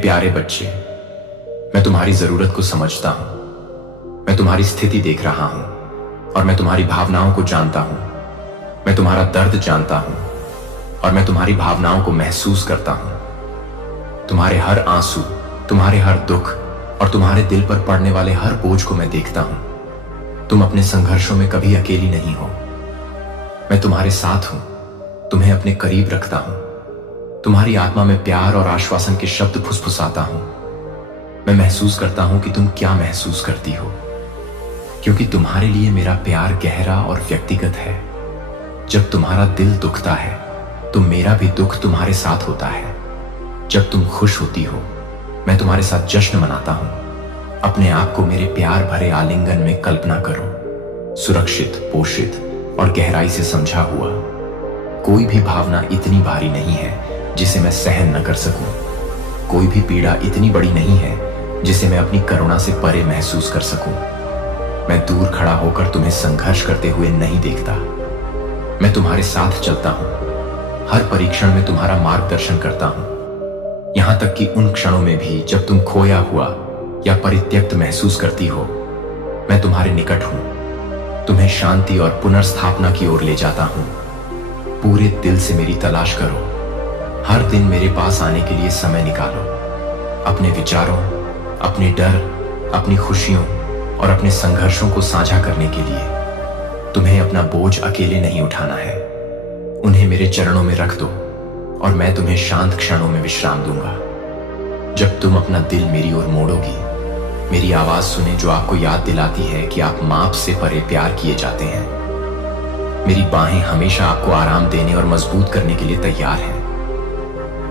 प्यारे बच्चे, मैं तुम्हारी जरूरत को समझता हूं। मैं तुम्हारी स्थिति देख रहा हूं और मैं तुम्हारी भावनाओं को जानता हूं। मैं तुम्हारा दर्द जानता हूं और मैं तुम्हारी भावनाओं को महसूस करता हूं। तुम्हारे हर आंसू, तुम्हारे हर दुख और तुम्हारे दिल पर पड़ने वाले हर बोझ को मैं देखता हूं। तुम अपने संघर्षों में कभी अकेली नहीं हो। मैं तुम्हारे साथ हूं, तुम्हें अपने करीब रखता हूं। तुम्हारी आत्मा में प्यार और आश्वासन के शब्द फुसफुसाता हूं। मैं महसूस करता हूं कि तुम क्या महसूस करती हो, क्योंकि तुम्हारे लिए मेरा प्यार गहरा और व्यक्तिगत है। जब तुम्हारा दिल दुखता है तो मेरा भी दुख तुम्हारे साथ होता है। जब तुम खुश होती हो मैं तुम्हारे साथ जश्न मनाता हूं। अपने आप को मेरे प्यार भरे आलिंगन में कल्पना करो, सुरक्षित, पोषित और गहराई से समझा हुआ। कोई भी भावना इतनी भारी नहीं है जिसे मैं सहन न कर सकूं। कोई भी पीड़ा इतनी बड़ी नहीं है जिसे मैं अपनी करुणा से परे महसूस कर सकूं। मैं दूर खड़ा होकर तुम्हें संघर्ष करते हुए नहीं देखता। मैं तुम्हारे साथ चलता हूं। हर परीक्षण में तुम्हारा मार्गदर्शन करता हूं, यहां तक कि उन क्षणों में भी जब तुम खोया हुआ या परित्यक्त महसूस करती हो। मैं तुम्हारे निकट हूं, तुम्हें शांति और पुनर्स्थापना की ओर ले जाता हूं। पूरे दिल से मेरी तलाश करो। हर दिन मेरे पास आने के लिए समय निकालो। अपने विचारों, अपने डर, अपनी खुशियों और अपने संघर्षों को साझा करने के लिए। तुम्हें अपना बोझ अकेले नहीं उठाना है। उन्हें मेरे चरणों में रख दो और मैं तुम्हें शांत क्षणों में विश्राम दूंगा। जब तुम अपना दिल मेरी ओर मोड़ोगी, मेरी आवाज सुने जो आपको याद दिलाती है कि आप माप से परे प्यार किए जाते हैं। मेरी बाहें हमेशा आपको आराम देने और मजबूत करने के लिए तैयार हैं।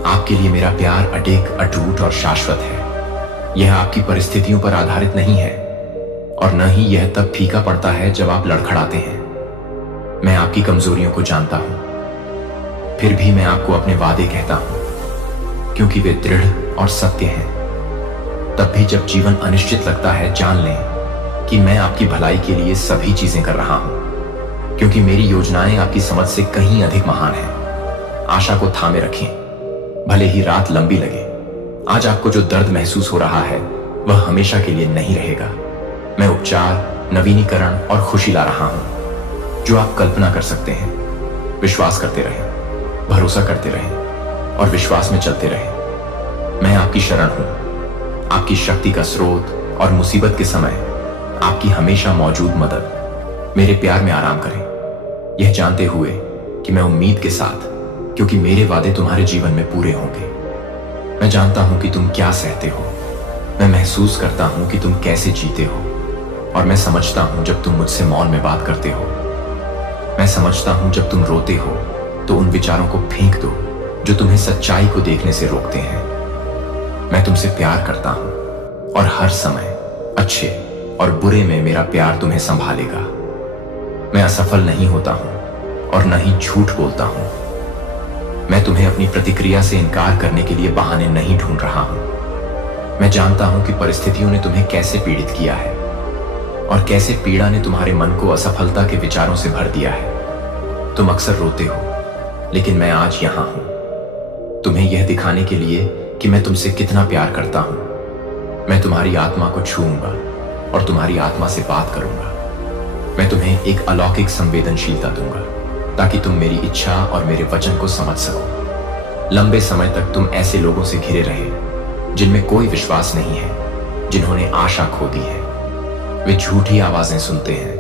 आपके लिए मेरा प्यार अडिग, अटूट और शाश्वत है। यह आपकी परिस्थितियों पर आधारित नहीं है और न ही यह तब फीका पड़ता है जब आप लड़खड़ाते हैं। मैं आपकी कमजोरियों को जानता हूं, फिर भी मैं आपको अपने वादे कहता हूं, क्योंकि वे दृढ़ और सत्य हैं। तब भी जब जीवन अनिश्चित लगता है, जान लें कि मैं आपकी भलाई के लिए सभी चीजें कर रहा हूं, क्योंकि मेरी योजनाएं आपकी समझ से कहीं अधिक महान हैं। आशा को थामे रखें, भले ही रात लंबी लगे। आज आपको जो दर्द महसूस हो रहा है वह हमेशा के लिए नहीं रहेगा। मैं उपचार, नवीनीकरण और खुशी ला रहा हूं, जो आप कल्पना कर सकते हैं। विश्वास करते रहें, भरोसा करते रहें और विश्वास में चलते रहें। मैं आपकी शरण हूं, आपकी शक्ति का स्रोत और मुसीबत के समय आपकी हमेशा मौजूद मदद। मेरे प्यार में आराम करें, यह जानते हुए कि मैं उम्मीद के साथ, क्योंकि मेरे वादे तुम्हारे जीवन में पूरे होंगे। मैं जानता हूं कि तुम क्या सहते हो। मैं महसूस करता हूं कि तुम कैसे जीते हो और मैं समझता हूं जब तुम मुझसे मौन में बात करते हो। मैं समझता हूं जब तुम रोते हो तो उन विचारों को फेंक दो जो तुम्हें सच्चाई को देखने से रोकते हैं। मैं तुमसे प्यार करता हूं और हर समय, अच्छे और बुरे में, मेरा प्यार तुम्हें संभालेगा। मैं असफल नहीं होता हूं और न ही झूठ बोलता हूं। मैं तुम्हें अपनी प्रतिक्रिया से इनकार करने के लिए बहाने नहीं ढूंढ रहा हूं। मैं जानता हूं कि परिस्थितियों ने तुम्हें कैसे पीड़ित किया है और कैसे पीड़ा ने तुम्हारे मन को असफलता के विचारों से भर दिया है। तुम अक्सर रोते हो, लेकिन मैं आज यहां हूं, तुम्हें यह दिखाने के लिए कि मैं तुमसे कितना प्यार करता हूं। मैं तुम्हारी आत्मा को छूऊंगा और तुम्हारी आत्मा से बात करूंगा। मैं तुम्हें एक अलौकिक संवेदनशीलता दूंगा ताकि तुम मेरी इच्छा और मेरे वचन को समझ सको। लंबे समय तक तुम ऐसे लोगों से घिरे रहे जिनमें कोई विश्वास नहीं है, जिन्होंने आशा खो दी है। वे झूठी आवाजें सुनते हैं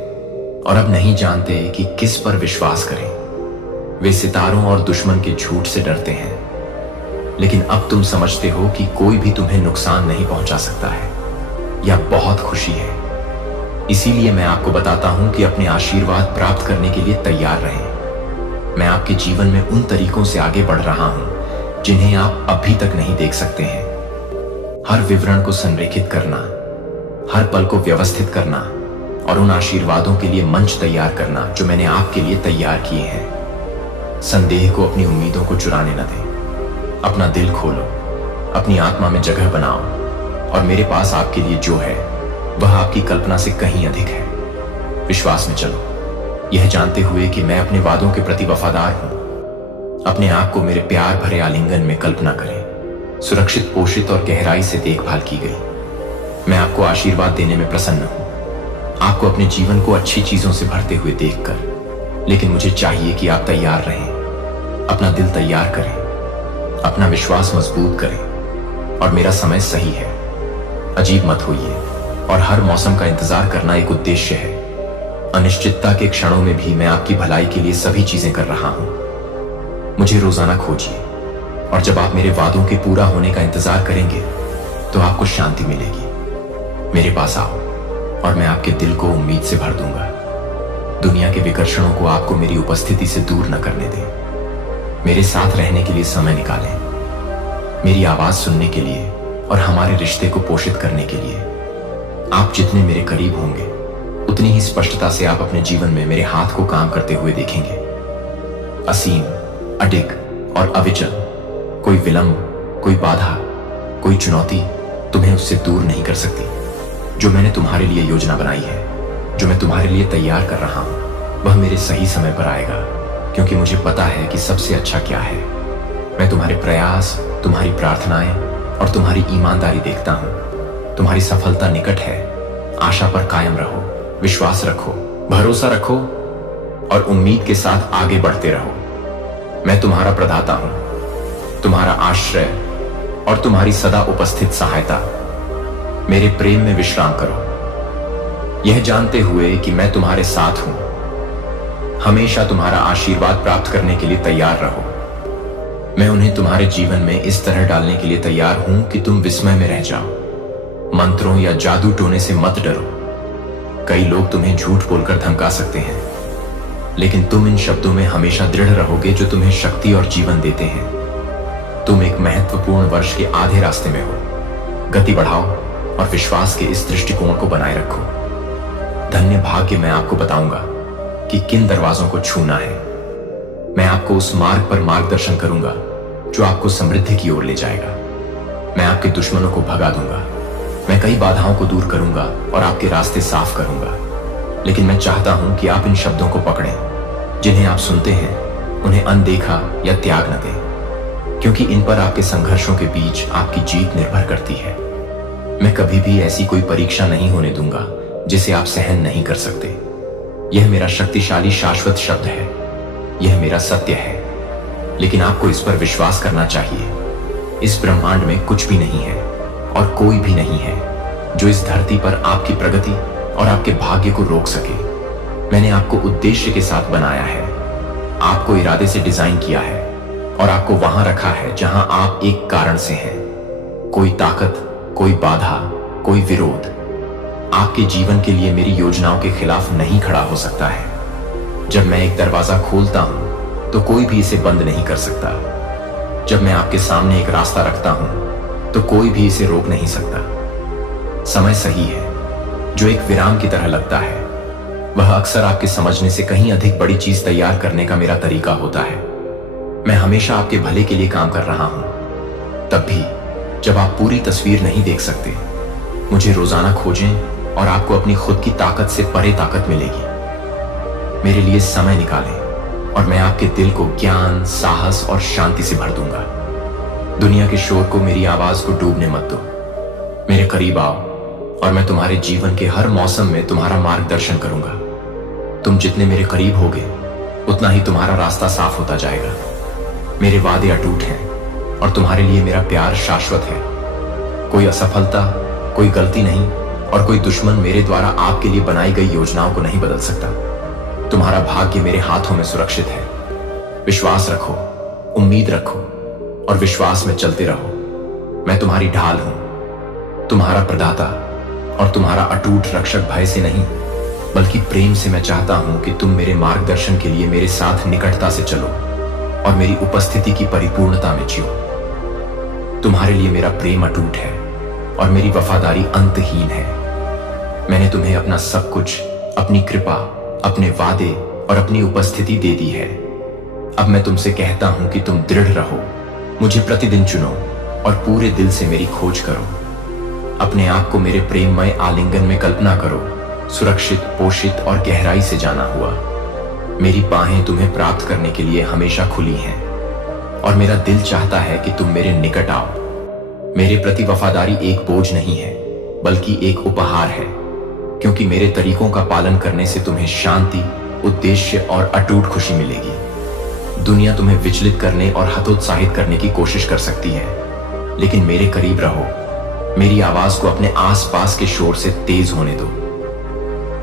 और अब नहीं जानते कि किस पर विश्वास करें। वे सितारों और दुश्मन के झूठ से डरते हैं, लेकिन अब तुम समझते हो कि कोई भी तुम्हें नुकसान नहीं पहुंचा सकता है। यह बहुत खुशी है। इसीलिए मैं आपको बताता हूं कि अपने आशीर्वाद प्राप्त करने के लिए तैयार रहें। मैं आपके जीवन में उन तरीकों से आगे बढ़ रहा हूं जिन्हें आप अभी तक नहीं देख सकते हैं। हर विवरण को संरेखित करना, हर पल को व्यवस्थित करना और उन आशीर्वादों के लिए मंच तैयार करना जो मैंने आपके लिए तैयार किए हैं। संदेह को अपनी उम्मीदों को चुराने न दें। अपना दिल खोलो, अपनी आत्मा में जगह बनाओ और मेरे पास आपके लिए जो है वह आपकी कल्पना से कहीं अधिक है। विश्वास में चलो, यह जानते हुए कि मैं अपने वादों के प्रति वफादार हूं। अपने आप को मेरे प्यार भरे आलिंगन में कल्पना करें। सुरक्षित, पोषित और गहराई से देखभाल की गई। मैं आपको आशीर्वाद देने में प्रसन्न हूं, आपको अपने जीवन को अच्छी चीजों से भरते हुए देखकर। लेकिन मुझे चाहिए कि आप तैयार रहें, अपना दिल तैयार करें, अपना विश्वास मजबूत करें। और मेरा समय सही है। अजीब मत होइए, और हर मौसम का इंतजार करना एक उद्देश्य है। अनिश्चितता के क्षणों में भी मैं आपकी भलाई के लिए सभी चीजें कर रहा हूं। मुझे रोजाना खोजिए, और जब आप मेरे वादों के पूरा होने का इंतजार करेंगे तो आपको शांति मिलेगी। मेरे पास आओ, और मैं आपके दिल को उम्मीद से भर दूंगा। दुनिया के विकर्षणों को आपको मेरी उपस्थिति से दूर न करने दें। मेरे साथ रहने के लिए समय निकालें, मेरी आवाज सुनने के लिए और हमारे रिश्ते को पोषित करने के लिए। आप जितने मेरे करीब होंगे, उतनी ही स्पष्टता से आप अपने जीवन में मेरे हाथ को काम करते हुए देखेंगे। असीम, अडिग और अविचल, कोई विलंब, कोई बाधा, कोई चुनौती तुम्हें उससे दूर नहीं कर सकती। जो मैंने तुम्हारे लिए योजना बनाई है, जो मैं तुम्हारे लिए तैयार कर रहा हूं, वह मेरे सही समय पर आएगा, क्योंकि मुझे पता है कि सबसे अच्छा क्या है। मैं तुम्हारे प्रयास, तुम्हारी प्रार्थनाएं और तुम्हारी ईमानदारी देखता हूं। तुम्हारी सफलता निकट है। आशा पर कायम रहो, विश्वास रखो, भरोसा रखो और उम्मीद के साथ आगे बढ़ते रहो। मैं तुम्हारा प्रदाता हूं, तुम्हारा आश्रय और तुम्हारी सदा उपस्थित सहायता। मेरे प्रेम में विश्राम करो, यह जानते हुए कि मैं तुम्हारे साथ हूं। हमेशा तुम्हारा आशीर्वाद प्राप्त करने के लिए तैयार रहो। मैं उन्हें तुम्हारे जीवन में इस तरह डालने के लिए तैयार हूं कि तुम विस्मय में रह जाओ। मंत्रों या जादू टोने से मत डरो। कई लोग तुम्हें झूठ बोलकर धमका सकते हैं, लेकिन तुम इन शब्दों में हमेशा दृढ़ रहोगे जो तुम्हें शक्ति और जीवन देते हैं। तुम एक महत्वपूर्ण वर्ष के आधे रास्ते में हो। गति बढ़ाओ और विश्वास के इस दृष्टिकोण को बनाए रखो। धन्य भाग्य मैं आपको बताऊंगा कि किन दरवाजों को छूना है। मैं आपको उस मार्ग पर मार्गदर्शन करूंगा जो आपको समृद्धि की ओर ले जाएगा। मैं आपके दुश्मनों को भगा दूंगा। मैं कई बाधाओं को दूर करूंगा और आपके रास्ते साफ करूंगा। लेकिन मैं चाहता हूं कि आप इन शब्दों को पकड़ें। जिन्हें आप सुनते हैं, उन्हें अनदेखा या त्याग न दें, क्योंकि इन पर आपके संघर्षों के बीच आपकी जीत निर्भर करती है। मैं कभी भी ऐसी कोई परीक्षा नहीं होने दूंगा जिसे आप सहन नहीं कर सकते। यह मेरा शक्तिशाली शाश्वत शब्द है, यह मेरा सत्य है। लेकिन आपको इस पर विश्वास करना चाहिए। इस ब्रह्मांड में कुछ भी नहीं है और कोई भी नहीं है जो इस धरती पर आपकी प्रगति और आपके भाग्य को रोक सके। मैंने आपको उद्देश्य के साथ बनाया है, आपको इरादे से डिजाइन किया है और आपको वहां रखा है जहां आप एक कारण से हैं। कोई ताकत, कोई बाधा, कोई विरोध आपके जीवन के लिए मेरी योजनाओं के खिलाफ नहीं खड़ा हो सकता है। जब मैं एक दरवाजा खोलता हूं तो कोई भी इसे बंद नहीं कर सकता। जब मैं आपके सामने एक रास्ता रखता हूं तो कोई भी इसे रोक नहीं सकता। समय सही है, जो एक विराम की तरह लगता है, वह अक्सर आपके समझने से कहीं अधिक बड़ी चीज तैयार करने का मेरा तरीका होता है। मैं हमेशा आपके भले के लिए काम कर रहा हूं, तब भी जब आप पूरी तस्वीर नहीं देख सकते। मुझे रोजाना खोजें और आपको अपनी खुद की ताकत से परे ताकत मिलेगी। मेरे लिए समय निकालें और मैं आपके दिल को ज्ञान, साहस और शांति से भर दूंगा। दुनिया के शोर को, मेरी आवाज को डूबने मत दो। मेरे करीब आओ और मैं तुम्हारे जीवन के हर मौसम में तुम्हारा मार्गदर्शन करूंगा। तुम जितने मेरे करीब होगे, उतना ही तुम्हारा रास्ता साफ होता जाएगा। मेरे वादे अटूट हैं और तुम्हारे लिए मेरा प्यार शाश्वत है। कोई असफलता, कोई गलती नहीं और कोई दुश्मन मेरे द्वारा आपके लिए बनाई गई योजनाओं को नहीं बदल सकता। तुम्हारा भाग्य मेरे हाथों में सुरक्षित है। विश्वास रखो, उम्मीद रखो और विश्वास में चलते रहो। मैं तुम्हारी ढाल हूं, तुम्हारा प्रदाता और तुम्हारा अटूट रक्षक। भय से नहीं, बल्कि प्रेम से मैं चाहता हूं कि तुम मेरे मार्गदर्शन के लिए मेरे साथ निकटता से चलो और मेरी उपस्थिति की परिपूर्णता में जियो। तुम्हारे लिए मेरा प्रेम अटूट है और मेरी वफादारी अंतहीन है। मैंने तुम्हें अपना सब कुछ, अपनी कृपा, अपने वादे और अपनी उपस्थिति दे दी है। अब मैं तुमसे कहता हूं कि तुम दृढ़ रहो, मुझे प्रतिदिन चुनो और पूरे दिल से मेरी खोज करो। अपने आप को मेरे प्रेममय आलिंगन में कल्पना करो, सुरक्षित, पोषित और गहराई से जाना हुआ। मेरी बाहें तुम्हें प्राप्त करने के लिए हमेशा खुली हैं और मेरा दिल चाहता है कि तुम मेरे निकट आओ। मेरे प्रति वफादारी एक बोझ नहीं है बल्कि एक उपहार है, क्योंकि मेरे तरीकों का पालन करने से तुम्हें शांति, उद्देश्य और अटूट खुशी मिलेगी। दुनिया तुम्हें विचलित करने और हतोत्साहित करने की कोशिश कर सकती है, लेकिन मेरे करीब रहो। मेरी आवाज को अपने आसपास के शोर से तेज होने दो।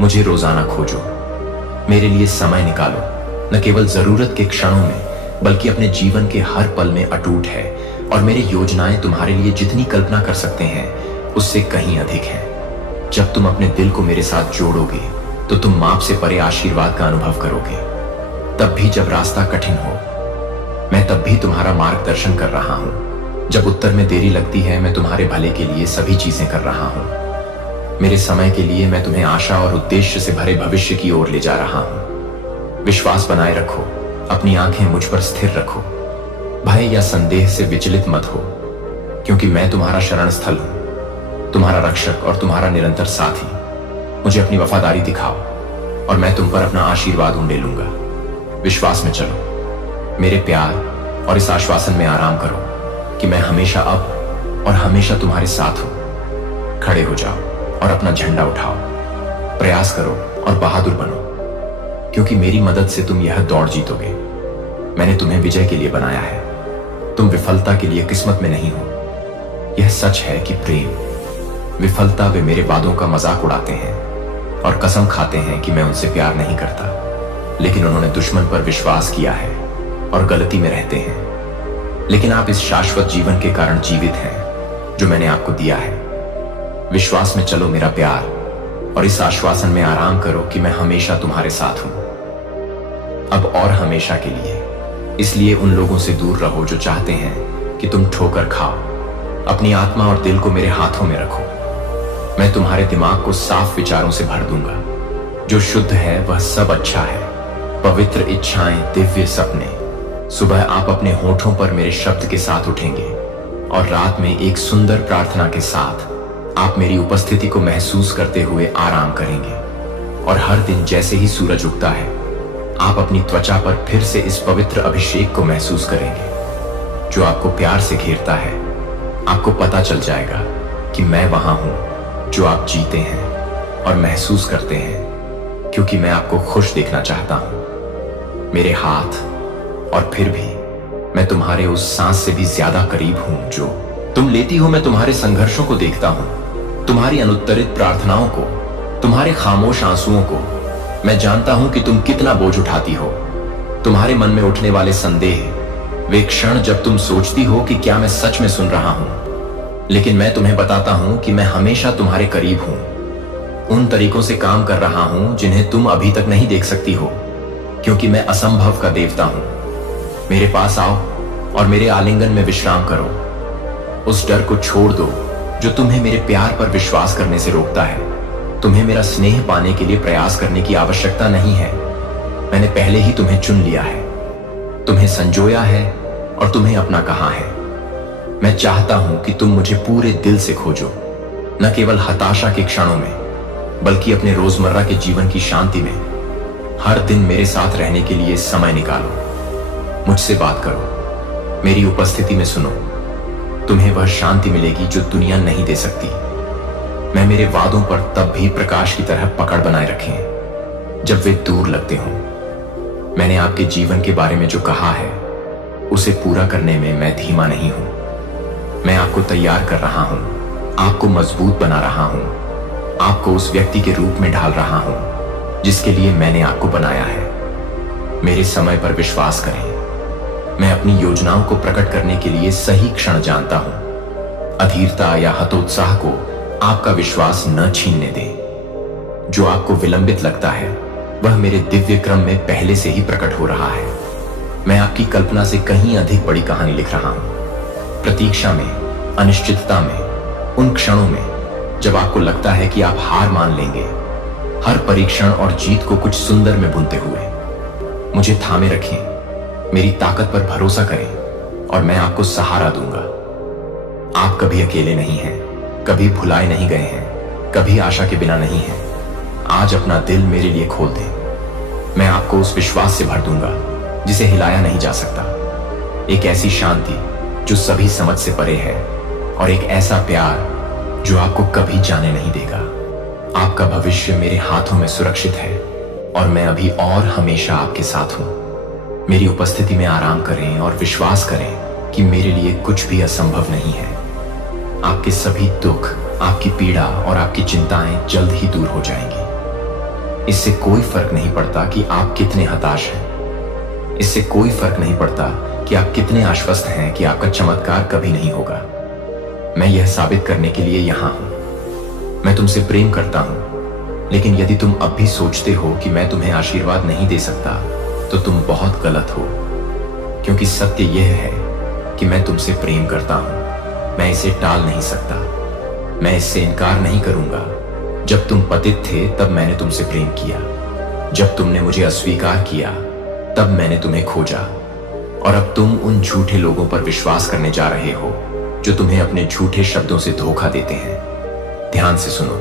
मुझे रोजाना खोजो, मेरे लिए समय निकालो। न केवल जरूरत के क्षणों में बल्कि अपने जीवन के हर पल में अटूट है, और मेरी योजनाएं तुम्हारे लिए जितनी कल्पना कर सकते हैं उससे कहीं अधिक है। जब तुम अपने दिल को मेरे साथ जोड़ोगे तो तुम माप से परे आशीर्वाद का अनुभव करोगे। तब भी जब रास्ता कठिन हो, मैं तब भी तुम्हारा मार्गदर्शन कर रहा हूं। जब उत्तर में देरी लगती है, मैं तुम्हारे भले के लिए सभी चीजें कर रहा हूं। मेरे समय के लिए मैं तुम्हें आशा और उद्देश्य से भरे भविष्य की ओर ले जा रहा हूं। विश्वास बनाए रखो, अपनी आंखें मुझ पर स्थिर रखो। भय या संदेह से विचलित मत हो, क्योंकि मैं तुम्हारा शरण स्थल हूं, तुम्हारा रक्षक और तुम्हारा निरंतर साथी। मुझे अपनी वफादारी दिखाओ और मैं तुम पर अपना आशीर्वाद उंडे लूंगा। विश्वास में चलो, मेरे प्यार, और इस आश्वासन में आराम करो कि मैं हमेशा अब और हमेशा तुम्हारे साथ हूं। खड़े हो जाओ और अपना झंडा उठाओ। प्रयास करो और बहादुर बनो, क्योंकि मेरी मदद से तुम यह दौड़ जीतोगे। मैंने तुम्हें विजय के लिए बनाया है, तुम विफलता के लिए किस्मत में नहीं हो। यह सच है कि प्रेम, विफलता वे मेरे वादों का मजाक उड़ाते हैं और कसम खाते हैं कि मैं उनसे प्यार नहीं करता, लेकिन उन्होंने दुश्मन पर विश्वास किया है और गलती में रहते हैं। लेकिन आप इस शाश्वत जीवन के कारण जीवित हैं जो मैंने आपको दिया है। विश्वास में चलो मेरा प्यार, और इस आश्वासन में आराम करो कि मैं हमेशा तुम्हारे साथ हूं, अब और हमेशा के लिए। इसलिए उन लोगों से दूर रहो जो चाहते हैं कि तुम ठोकर खाओ। अपनी आत्मा और दिल को मेरे हाथों में रखो। मैं तुम्हारे दिमाग को साफ विचारों से भर दूंगा। जो शुद्ध है वह सब अच्छा है। पवित्र इच्छाएं, दिव्य सपने। सुबह आप अपने होठों पर मेरे शब्द के साथ उठेंगे, और रात में एक सुंदर प्रार्थना के साथ आप मेरी उपस्थिति को महसूस करते हुए आराम करेंगे। और हर दिन जैसे ही सूरज उगता है, आप अपनी त्वचा पर फिर से इस पवित्र अभिषेक को महसूस करेंगे जो आपको प्यार से घेरता है। आपको पता चल जाएगा कि मैं वहां हूं जो आप जीते हैं और महसूस करते हैं, क्योंकि मैं आपको खुश देखना चाहता हूं। मेरे हाथ, और फिर भी मैं तुम्हारे उस सांस से भी ज्यादा करीब हूं जो तुम लेती हो। मैं तुम्हारे संघर्षों को देखता हूं, तुम्हारी अनुत्तरित प्रार्थनाओं को, तुम्हारे खामोश आंसुओं को। मैं जानता हूं कि तुम कितना बोझ उठाती हो। तुम्हारे मन में उठने वाले संदेह, वे क्षण जब तुम सोचती हो कि क्या मैं सच में सुन रहा हूं। लेकिन मैं तुम्हें बताता हूं कि मैं हमेशा तुम्हारे करीब हूं। उन तरीकों से काम कर रहा हूं जिन्हें तुम अभी तक नहीं देख सकती हो, क्योंकि मैं असंभव का देवता हूं। मेरे पास आओ और मेरे आलिंगन में विश्राम करो। उस डर को छोड़ दो जो तुम्हें मेरे प्यार पर विश्वास करने से रोकता है। तुम्हें मेरा स्नेह पाने के लिए प्रयास करने की आवश्यकता नहीं है। मैंने पहले ही तुम्हें चुन लिया है, तुम्हें संजोया है और तुम्हें अपना कहा है। मैं चाहता हूं कि तुम मुझे पूरे दिल से खोजो, न केवल हताशा के क्षणों में, बल्कि अपने रोजमर्रा के जीवन की शांति में। हर दिन मेरे साथ रहने के लिए समय निकालो। मुझसे बात करो, मेरी उपस्थिति में सुनो। तुम्हें वह शांति मिलेगी जो दुनिया नहीं दे सकती। मैं मेरे वादों पर तब भी प्रकाश की तरह पकड़ बनाए रखे हैं जब वे दूर लगते हों। मैंने आपके जीवन के बारे में जो कहा है उसे पूरा करने में मैं धीमा नहीं हूं। मैं आपको तैयार कर रहा हूं, आपको मजबूत बना रहा हूं, आपको उस व्यक्ति के रूप में ढाल रहा हूं जिसके लिए मैंने आपको बनाया है। मेरे समय पर विश्वास करें। मैं अपनी योजनाओं को प्रकट करने के लिए सही क्षण जानता हूं। अधीरता या हतोत्साह को आपका विश्वास न छीनने दें। जो आपको विलंबित लगता है वह मेरे दिव्य क्रम में पहले से ही प्रकट हो रहा है। मैं आपकी कल्पना से कहीं अधिक बड़ी कहानी लिख रहा हूं। प्रतीक्षा में, अनिश्चितता में, उन क्षणों में जब आपको लगता है कि आप हार मान लेंगे, हर परीक्षण और जीत को कुछ सुंदर में बुनते हुए मुझे थामे रखें। मेरी ताकत पर भरोसा करें और मैं आपको सहारा दूंगा। आप कभी अकेले नहीं हैं, कभी भुलाए नहीं गए हैं, कभी आशा के बिना नहीं हैं। आज अपना दिल मेरे लिए खोल दें। मैं आपको उस विश्वास से भर दूंगा जिसे हिलाया नहीं जा सकता। एक ऐसी शांति जो सभी समझ से परे है, और एक ऐसा प्यार जो आपको कभी जाने नहीं देगा। आपका भविष्य मेरे हाथों में सुरक्षित है और मैं अभी और हमेशा आपके साथ हूं। मेरी उपस्थिति में आराम करें और विश्वास करें कि मेरे लिए कुछ भी असंभव नहीं है। आपके सभी दुख, आपकी पीड़ा और आपकी चिंताएं जल्द ही दूर हो जाएंगी। इससे कोई फर्क नहीं पड़ता कि आप कितने हताश हैं। इससे कोई फर्क नहीं पड़ता कि आप कितने आश्वस्त हैं कि आपका चमत्कार कभी नहीं होगा। मैं यह साबित करने के लिए यहां हूं। मैं तुमसे प्रेम करता हूं, लेकिन यदि तुम अब भी सोचते हो कि मैं तुम्हें आशीर्वाद नहीं दे सकता तो तुम बहुत गलत हो, क्योंकि सत्य यह है कि मैं तुमसे प्रेम करता हूं। मैं इसे टाल नहीं सकता। मैं इससे इनकार नहीं करूंगा। जब तुम पतित थे तब मैंने तुमसे प्रेम किया। जब तुमने मुझे अस्वीकार किया तब मैंने तुम्हें खोजा। और अब तुम उन झूठे लोगों पर विश्वास करने जा रहे हो जो तुम्हें अपने झूठे शब्दों से धोखा देते हैं। ध्यान से सुनो,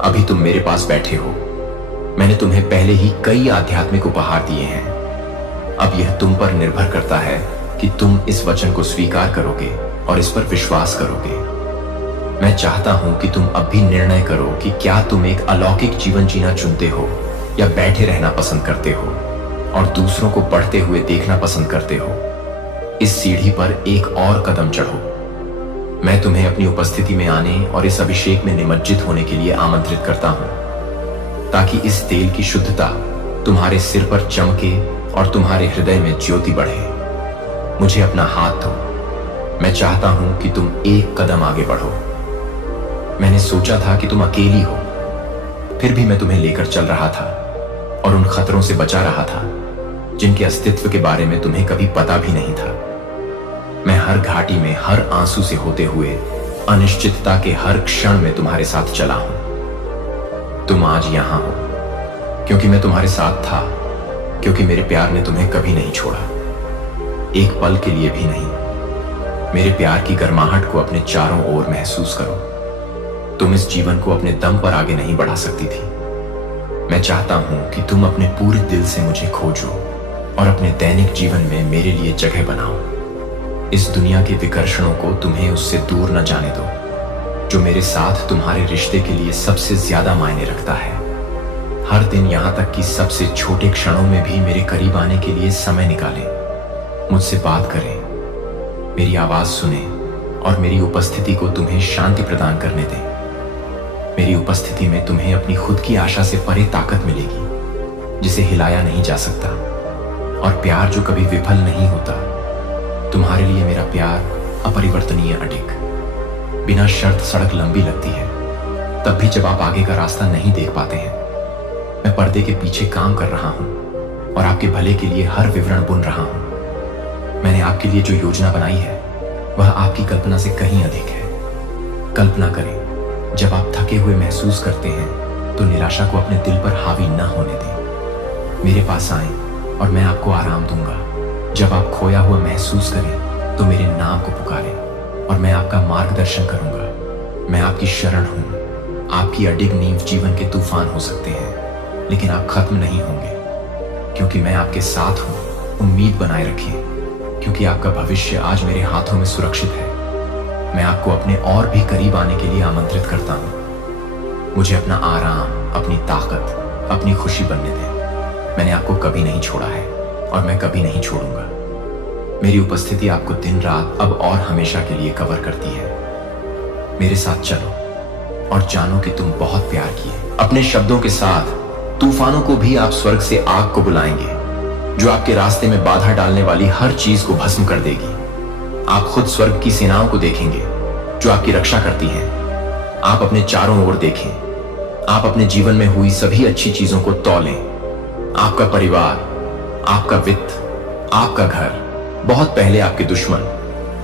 अभी तुम मेरे पास बैठे हो। मैंने तुम्हें पहले ही कई आध्यात्मिक उपहार दिए हैं। अब यह तुम पर निर्भर करता है कि तुम इस वचन को स्वीकार करोगे और इस पर विश्वास करोगे। मैं चाहता हूं कि तुम अब भी निर्णय करो कि क्या तुम एक अलौकिक जीवन जीना चुनते हो या बैठे रहना पसंद करते हो और दूसरों को बढ़ते हुए देखना पसंद करते हो। इस सीढ़ी पर एक और कदम चढ़ो। मैं तुम्हें अपनी उपस्थिति में आने और इस अभिषेक में निमज्जित होने के लिए आमंत्रित करता हूं, ताकि इस तेल की शुद्धता तुम्हारे सिर पर चमके और तुम्हारे हृदय में ज्योति बढ़े। मुझे अपना हाथ दो। मैं चाहता हूं कि तुम एक कदम आगे बढ़ो। मैंने सोचा था कि तुम अकेली हो, फिर भी मैं तुम्हें लेकर चल रहा था और उन खतरों से बचा रहा था जिनके अस्तित्व के बारे में तुम्हें कभी पता भी नहीं था। मैं हर घाटी में, हर आंसू से होते हुए, अनिश्चितता के हर क्षण में तुम्हारे साथ चला हूं। तुम आज यहां हो क्योंकि मैं तुम्हारे साथ था, क्योंकि मेरे प्यार ने तुम्हें कभी नहीं छोड़ा, एक पल के लिए भी नहीं। मेरे प्यार की गर्माहट को अपने चारों ओर महसूस करो। तुम इस जीवन को अपने दम पर आगे नहीं बढ़ा सकती थी। मैं चाहता हूं कि तुम अपने पूरे दिल से मुझे खोजो और अपने दैनिक जीवन में मेरे लिए जगह बनाओ। इस दुनिया के विकर्षणों को तुम्हें उससे दूर न जाने दो जो मेरे साथ तुम्हारे रिश्ते के लिए सबसे ज्यादा मायने रखता है। हर दिन, यहां तक कि सबसे छोटे क्षणों में भी मेरे करीब आने के लिए समय निकालें, मुझसे बात करें, मेरी आवाज सुने और मेरी उपस्थिति को तुम्हें शांति प्रदान करने दें। मेरी उपस्थिति में तुम्हें अपनी खुद की आशा से परे ताकत मिलेगी जिसे हिलाया नहीं जा सकता, और प्यार जो कभी विफल नहीं होता। तुम्हारे लिए मेरा प्यार अपरिवर्तनीय, अडिग, बिना शर्त। सड़क लंबी लगती है तब भी जब आप आगे का रास्ता नहीं देख पाते हैं। मैं पर्दे के पीछे काम कर रहा हूं और आपके भले के लिए हर विवरण बुन रहा हूं। मैंने आपके लिए जो योजना बनाई है वह आपकी कल्पना से कहीं अधिक है। कल्पना करें, जब आप थके हुए महसूस करते हैं तो निराशा को अपने दिल पर हावी न होने दें। मेरे पास आएं और मैं आपको आराम दूंगा। जब आप खोया हुआ महसूस करें तो मेरे नाम को पुकारें और मैं आपका मार्गदर्शन करूंगा। मैं आपकी शरण हूं। आपकी अडिग नींव जीवन के तूफान हो सकते हैं, लेकिन आप खत्म नहीं होंगे, क्योंकि मैं आपके साथ हूं। उम्मीद बनाए रखिए, क्योंकि आपका भविष्य आज मेरे हाथों में सुरक्षित है। मैं आपको अपने और भी करीब आने के लिए आमंत्रित करता हूं। मुझे अपना आराम, अपनी ताकत, अपनी खुशी बनने दें। मैंने आपको कभी नहीं छोड़ा है और मैं कभी नहीं छोड़ूंगा। मेरी उपस्थिति आपको दिन रात, अब और हमेशा के लिए कवर करती है। मेरे साथ चलो और जानो कि तुम बहुत प्यार किए। अपने शब्दों के साथ तूफानों को भी आप स्वर्ग से आग को बुलाएंगे जो आपके रास्ते में बाधा डालने वाली हर चीज को भस्म कर देगी। आप खुद स्वर्ग की सेनाओं को देखेंगे जो आपकी रक्षा करती हैं। आप अपने चारों ओर देखें। आप अपने जीवन में हुई सभी अच्छी चीजों को तौलें। आपका परिवार, आपका वित्त, आपका घर, बहुत पहले आपके दुश्मन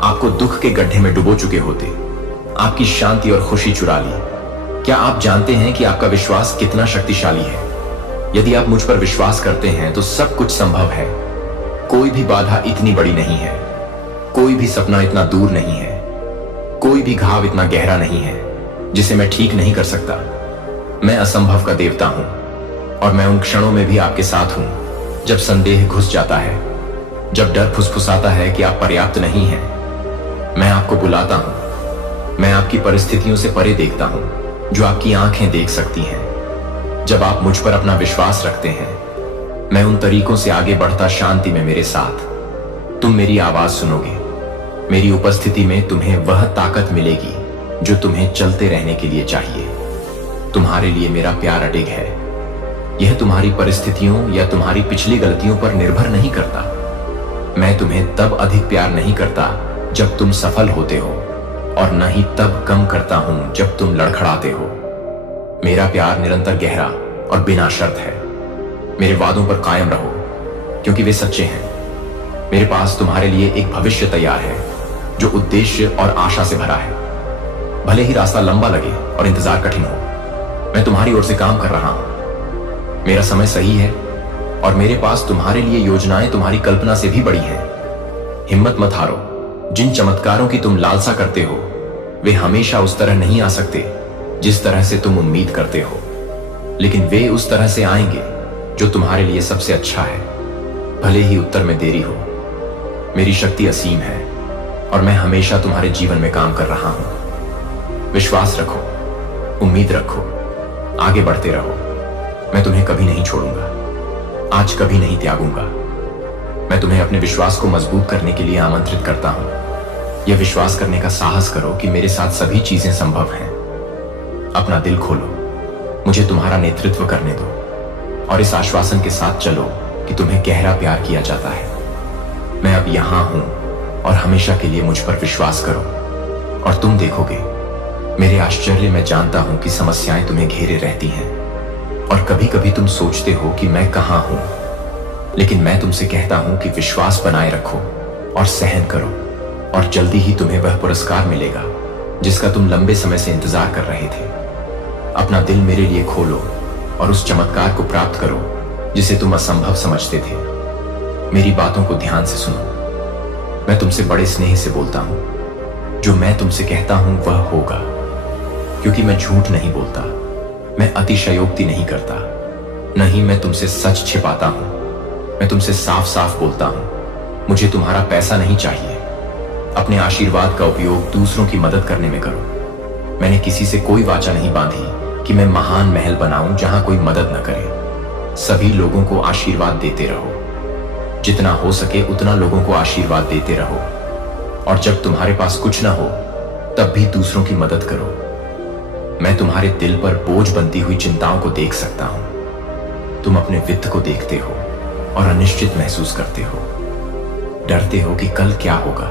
आपको दुख के गड्ढे में डुबो चुके होते, आपकी शांति और खुशी चुरा ली। क्या आप जानते हैं कि आपका विश्वास कितना शक्तिशाली है? यदि आप मुझ पर विश्वास करते हैं तो सब कुछ संभव है। कोई भी बाधा इतनी बड़ी नहीं है, कोई भी सपना इतना दूर नहीं है, कोई भी घाव इतना गहरा नहीं है जिसे मैं ठीक नहीं कर सकता। मैं असंभव का देवता हूं और मैं उन क्षणों में भी आपके साथ हूं जब संदेह घुस जाता है, जब डर फुसफुसाता है कि आप पर्याप्त नहीं हैं। मैं आपको बुलाता हूं मैं आपकी परिस्थितियों से परे देखता हूं, जो आपकी आंखें देख सकती हैं। जब आप मुझ पर अपना विश्वास रखते हैं, मैं उन तरीकों से आगे बढ़ता शांति में मेरे साथ। तुम मेरी आवाज सुनोगे। मेरी उपस्थिति में तुम्हें वह ताकत मिलेगी जो तुम्हें चलते रहने के लिए चाहिए। तुम्हारे लिए मेरा प्यार अडिग है। यह तुम्हारी परिस्थितियों या तुम्हारी पिछली गलतियों पर निर्भर नहीं करता। मैं तुम्हें तब अधिक प्यार नहीं करता जब तुम सफल होते हो, और न ही तब कम करता हूं जब तुम लड़खड़ाते हो। मेरा प्यार निरंतर गहरा और बिना शर्त है। मेरे वादों पर कायम रहो, क्योंकि वे सच्चे हैं। मेरे पास तुम्हारे लिए एक भविष्य तैयार है जो उद्देश्य और आशा से भरा है। भले ही रास्ता लंबा लगे और इंतजार कठिन हो, मैं तुम्हारी ओर से काम कर रहा हूं। मेरा समय सही है, और मेरे पास तुम्हारे लिए योजनाएं तुम्हारी कल्पना से भी बड़ी हैं। हिम्मत मत हारो। जिन चमत्कारों की तुम लालसा करते हो, वे हमेशा उस तरह नहीं आ सकते जिस तरह से तुम उम्मीद करते हो, लेकिन वे उस तरह से आएंगे जो तुम्हारे लिए सबसे अच्छा है, भले ही उत्तर में देरी हो। मेरी शक्ति असीम है, और मैं हमेशा तुम्हारे जीवन में काम कर रहा हूं। विश्वास रखो, उम्मीद रखो, आगे बढ़ते रहो। मैं तुम्हें कभी नहीं छोड़ूंगा, आज कभी नहीं त्यागूंगा। मैं तुम्हें अपने विश्वास को मजबूत करने के लिए आमंत्रित करता हूं। यह विश्वास करने का साहस करो कि मेरे साथ सभी चीजें संभव हैं। अपना दिल खोलो, मुझे तुम्हारा नेतृत्व करने दो, और इस आश्वासन के साथ चलो कि तुम्हें गहरा प्यार किया जाता है। मैं अब यहां हूं, और हमेशा के लिए मुझ पर विश्वास करो, और तुम देखोगे मेरे आश्चर्य। मैं जानता हूं कि समस्याएं तुम्हें घेरे रहती हैं, और कभी कभी तुम सोचते हो कि मैं कहां हूं, लेकिन मैं तुमसे कहता हूं कि विश्वास बनाए रखो और सहन करो, और जल्दी ही तुम्हें वह पुरस्कार मिलेगा जिसका तुम लंबे समय से इंतजार कर रहे थे। अपना दिल मेरे लिए खोलो, और उस चमत्कार को प्राप्त करो जिसे तुम असंभव समझते थे। मेरी बातों को ध्यान से सुनो। मैं तुमसे बड़े स्नेह से बोलता हूं। जो मैं तुमसे कहता हूं वह होगा, क्योंकि मैं झूठ नहीं बोलता, मैं अतिशयोक्ति नहीं करता, न ही मैं तुमसे सच छिपाता हूं। मैं तुमसे साफ साफ बोलता हूं। मुझे तुम्हारा पैसा नहीं चाहिए। अपने आशीर्वाद का उपयोग दूसरों की मदद करने में करो। मैंने किसी से कोई वाचा नहीं बांधी कि मैं महान महल बनाऊं जहां कोई मदद न करे। सभी लोगों को आशीर्वाद देते रहो। जितना हो सके उतना लोगों को आशीर्वाद देते रहो, और जब तुम्हारे पास कुछ ना हो तब भी दूसरों की मदद करो। मैं तुम्हारे दिल पर बोझ बनती हुई चिंताओं को देख सकता हूं। तुम अपने वित्त को देखते हो और अनिश्चित महसूस करते हो। डरते हो कि कल क्या होगा,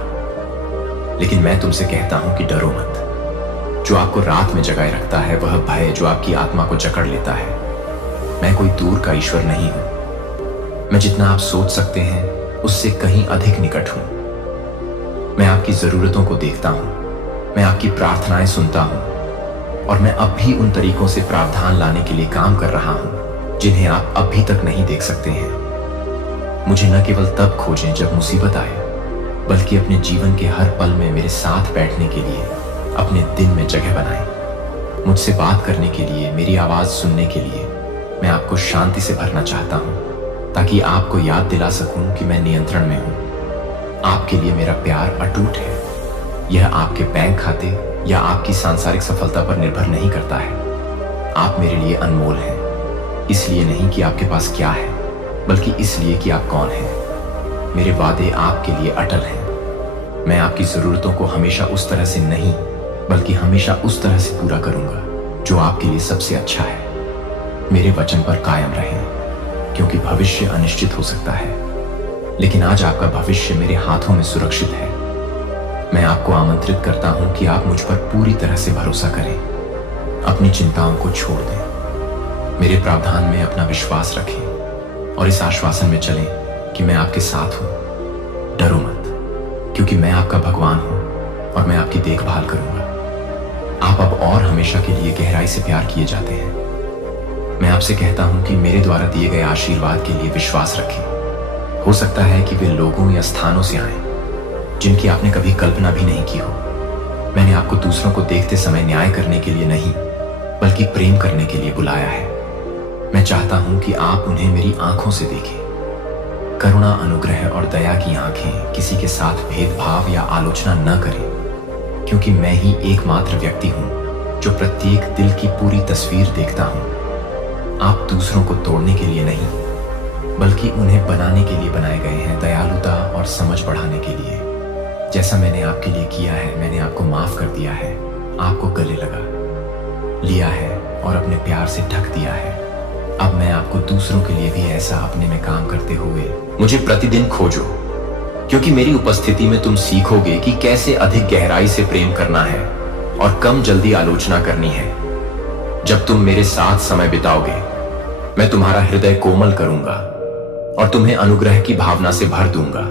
लेकिन मैं तुमसे कहता हूं कि डरो मत। जो आपको रात में जगाए रखता है वह भय जो आपकी आत्मा को जकड़ लेता है। मैं कोई दूर का ईश्वर नहीं हूं। मैं जितना आप सोच सकते हैं उससे कहीं अधिक निकट हूं। मैं आपकी जरूरतों को देखता हूं। मैं आपकी प्रार्थनाएं सुनता हूं, और मैं अब भी उन तरीकों से प्रावधान लाने के लिए काम कर रहा हूं जिन्हें आप अभी तक नहीं देख सकते हैं। मुझे न केवल तब खोजें जब मुसीबत आए, बल्कि अपने जीवन के हर पल में मेरे साथ बैठने के लिए अपने दिन में जगह बनाएं। मुझसे बात करने के लिए, मेरी आवाज सुनने के लिए मैं आपको शांति से भरना चाहता हूं, ताकि आपको याद दिला सकूं कि मैं नियंत्रण में हूं। आपके लिए मेरा प्यार अटूट है। यह आपके बैंक खाते या आपकी सांसारिक सफलता पर निर्भर नहीं करता है। आप मेरे लिए अनमोल हैं, इसलिए नहीं कि आपके पास क्या है, बल्कि इसलिए कि आप कौन हैं। मेरे वादे आपके लिए अटल हैं। मैं आपकी जरूरतों को हमेशा उस तरह से नहीं, बल्कि हमेशा उस तरह से पूरा करूंगा जो आपके लिए सबसे अच्छा है। मेरे वचन पर कायम रहें, क्योंकि भविष्य अनिश्चित हो सकता है, लेकिन आज आपका भविष्य मेरे हाथों में सुरक्षित है। मैं आपको आमंत्रित करता हूं कि आप मुझ पर पूरी तरह से भरोसा करें। अपनी चिंताओं को छोड़ दें, मेरे प्रावधान में अपना विश्वास रखें, और इस आश्वासन में चलें कि मैं आपके साथ हूं। डरो मत, क्योंकि मैं आपका भगवान हूं, और मैं आपकी देखभाल करूंगा। आप अब और हमेशा के लिए गहराई से प्यार किए जाते हैं। मैं आपसे कहता हूं कि मेरे द्वारा दिए गए आशीर्वाद के लिए विश्वास रखें। हो सकता है कि वे लोगों या स्थानों से आएं जिनकी आपने कभी कल्पना भी नहीं की हो। मैंने आपको दूसरों को देखते समय न्याय करने के लिए नहीं, बल्कि प्रेम करने के लिए बुलाया है। मैं चाहता हूं कि आप उन्हें मेरी आंखों से देखें। करुणा, अनुग्रह और दया की आंखें किसी के साथ भेदभाव या आलोचना न करें। क्योंकि मैं ही एकमात्र व्यक्ति हूं जो प्रत्येक दिल की पूरी तस्वीर देखता हूं। आप दूसरों को तोड़ने के लिए नहीं, बल्कि उन्हें बनाने के लिए बनाए गए हैं, दयालुता और समझ बढ़ाने के लिए। जैसा मैंने आपके लिए किया है, मैंने आपको माफ कर दिया है, आपको गले लगा लिया है और अपने प्यार से ढक दिया है। अब मैं आपको दूसरों के लिए भी ऐसा अपने में काम करते हुए मुझे प्रतिदिन खोजो, क्योंकि मेरी उपस्थिति में तुम सीखोगे कि कैसे अधिक गहराई से प्रेम करना है और कम जल्दी आलोचना करनी है। जब तुम मेरे साथ समय बिताओगे, मैं तुम्हारा हृदय कोमल करूंगा और तुम्हें अनुग्रह की भावना से भर दूंगा।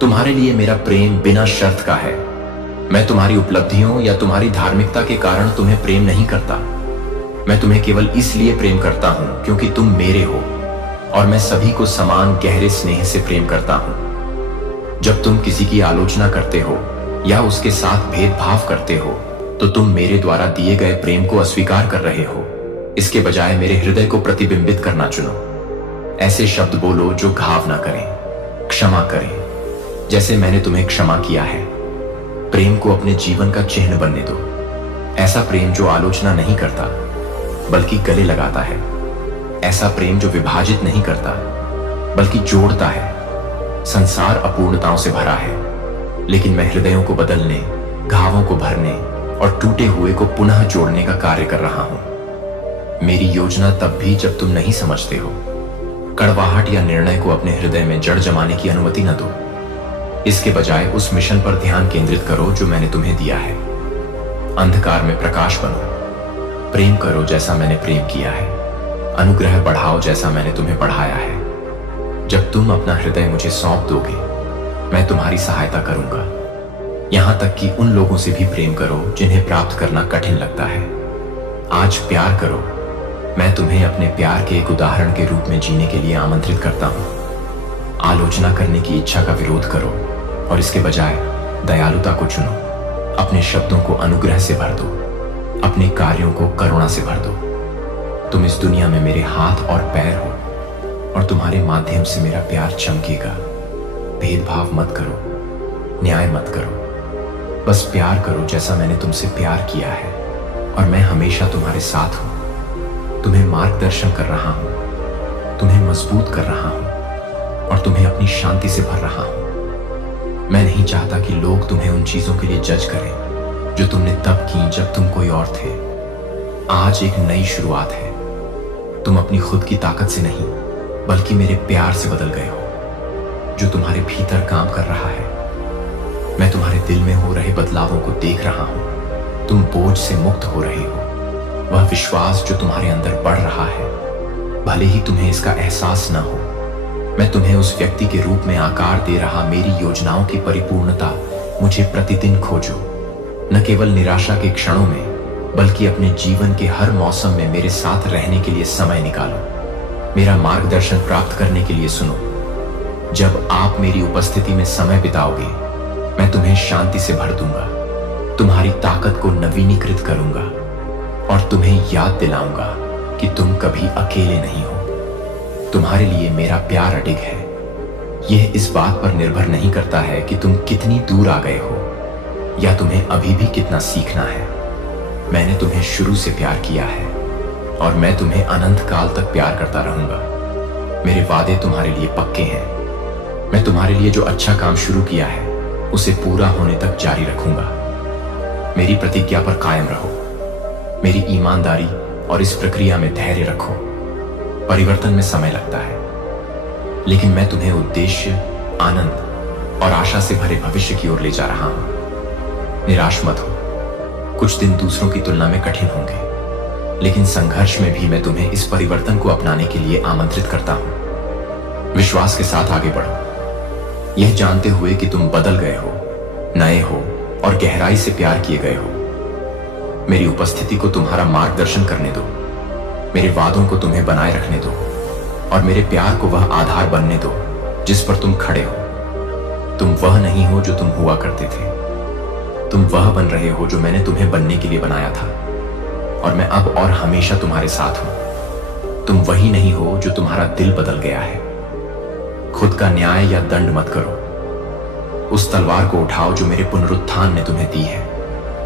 तुम्हारे लिए मेरा प्रेम बिना शर्त का है। मैं तुम्हारी उपलब्धियों या तुम्हारी धार्मिकता के कारण तुम्हें प्रेम नहीं करता। मैं तुम्हें केवल इसलिए प्रेम करता हूं क्योंकि तुम मेरे हो और मैं सभी को समान गहरे स्नेह से प्रेम करता हूं। जब तुम किसी की आलोचना करते हो या उसके साथ भेदभाव करते हो, तो तुम मेरे द्वारा दिए गए प्रेम को अस्वीकार कर रहे हो। इसके बजाय मेरे हृदय को प्रतिबिंबित करना चुनो। ऐसे शब्द बोलो जो घाव ना करें, क्षमा करें जैसे मैंने तुम्हें क्षमा किया है। प्रेम को अपने जीवन का चिन्ह बनने दो। ऐसा प्रेम जो आलोचना नहीं करता बल्कि गले लगाता है। ऐसा प्रेम जो विभाजित नहीं करता बल्कि जोड़ता है। संसार अपूर्णताओं से भरा है, लेकिन मैं हृदयों को बदलने, घावों को भरने और टूटे हुए को पुनः जोड़ने का कार्य कर रहा हूं। मेरी योजना तब भी जब तुम नहीं समझते हो। कड़वाहट या निर्णय को अपने हृदय में जड़ जमाने की अनुमति न दो। इसके बजाय उस मिशन पर ध्यान केंद्रित करो जो मैंने तुम्हें दिया है। अंधकार में प्रकाश बनो। प्रेम करो जैसा मैंने प्रेम किया है। अनुग्रह बढ़ाओ जैसा मैंने तुम्हें बढ़ाया है। जब तुम अपना हृदय मुझे सौंप दोगे, मैं तुम्हारी सहायता करूंगा। यहां तक कि उन लोगों से भी प्रेम करो जिन्हें प्राप्त करना कठिन लगता है। आज प्यार करो। मैं तुम्हें अपने प्यार के एक उदाहरण के रूप में जीने के लिए आमंत्रित करता हूं। आलोचना करने की इच्छा का विरोध करो और इसके बजाय दयालुता को चुनो। अपने शब्दों को अनुग्रह से भर दो। अपने कार्यों को करुणा से भर दो। तुम इस दुनिया में मेरे हाथ और पैर हो और तुम्हारे माध्यम से मेरा प्यार चमकेगा। भेदभाव मत करो, न्याय मत करो, बस प्यार करो जैसा मैंने तुमसे प्यार किया है। और मैं हमेशा तुम्हारे साथ हूं। तुम्हें मार्गदर्शन कर रहा हूं, तुम्हें मजबूत कर रहा हूं और तुम्हें अपनी शांति से भर रहा हूं। मैं नहीं चाहता कि लोग तुम्हें उन चीजों के लिए जज करें जो तुमने तब की जब तुम कोई और थे। आज एक नई शुरुआत है। तुम अपनी खुद की ताकत से नहीं बल्कि मेरे प्यार से बदल गए हो, जो तुम्हारे भीतर काम कर रहा है। मैं तुम्हारे दिल में हो रहे बदलावों को देख रहा हूं। तुम बोझ से मुक्त हो रहे हो। वह विश्वास जो तुम्हारे अंदर बढ़ रहा है, भले ही तुम्हें इसका एहसास न हो। मैं तुम्हें उस व्यक्ति के रूप में आकार दे रहा मेरी योजनाओं की परिपूर्णता मुझे प्रतिदिन खोजो। न केवल निराशा के क्षणों में बल्कि अपने जीवन के हर मौसम में मेरे साथ रहने के लिए समय निकालो। मेरा मार्गदर्शन प्राप्त करने के लिए सुनो। जब आप मेरी उपस्थिति में समय बिताओगे, मैं तुम्हें शांति से भर दूंगा, तुम्हारी ताकत को नवीनीकृत करूंगा और तुम्हें याद दिलाऊंगा कि तुम कभी अकेले नहीं हो। तुम्हारे लिए मेरा प्यार अडिग है। यह इस बात पर निर्भर नहीं करता है कि तुम कितनी दूर आ गए हो या तुम्हें अभी भी कितना सीखना है। मैंने तुम्हें शुरू से प्यार किया है और मैं तुम्हें अनंत काल तक प्यार करता रहूंगा। मेरे वादे तुम्हारे लिए पक्के हैं। मैं तुम्हारे लिए जो अच्छा काम शुरू किया है उसे पूरा होने तक जारी रखूंगा। मेरी प्रतिज्ञा पर कायम रहो। मेरी ईमानदारी और इस प्रक्रिया में धैर्य रखो। परिवर्तन में समय लगता है, लेकिन मैं तुम्हें उद्देश्य, आनंद और आशा से भरे भविष्य की ओर ले जा रहा हूं। निराश मत हो। कुछ दिन दूसरों की तुलना में कठिन होंगे, लेकिन संघर्ष में भी मैं तुम्हें इस परिवर्तन को अपनाने के लिए आमंत्रित करता हूं। विश्वास के साथ आगे बढ़ो, यह जानते हुए कि तुम बदल गए हो, नए हो और गहराई से प्यार किए गए हो। मेरी उपस्थिति को तुम्हारा मार्गदर्शन करने दो। मेरे वादों को तुम्हें बनाए रखने दो और मेरे प्यार को वह आधार बनने दो जिस पर तुम खड़े हो। तुम वह नहीं हो जो तुम हुआ करते थे। तुम वह बन रहे हो जो मैंने तुम्हें बनने के लिए बनाया था और मैं अब और हमेशा तुम्हारे साथ हूं। तुम वही नहीं हो जो तुम्हारा दिल बदल गया है। खुद का न्याय या दंड मत करो। उस तलवार को उठाओ जो मेरे पुनरुत्थान ने तुम्हें दी है।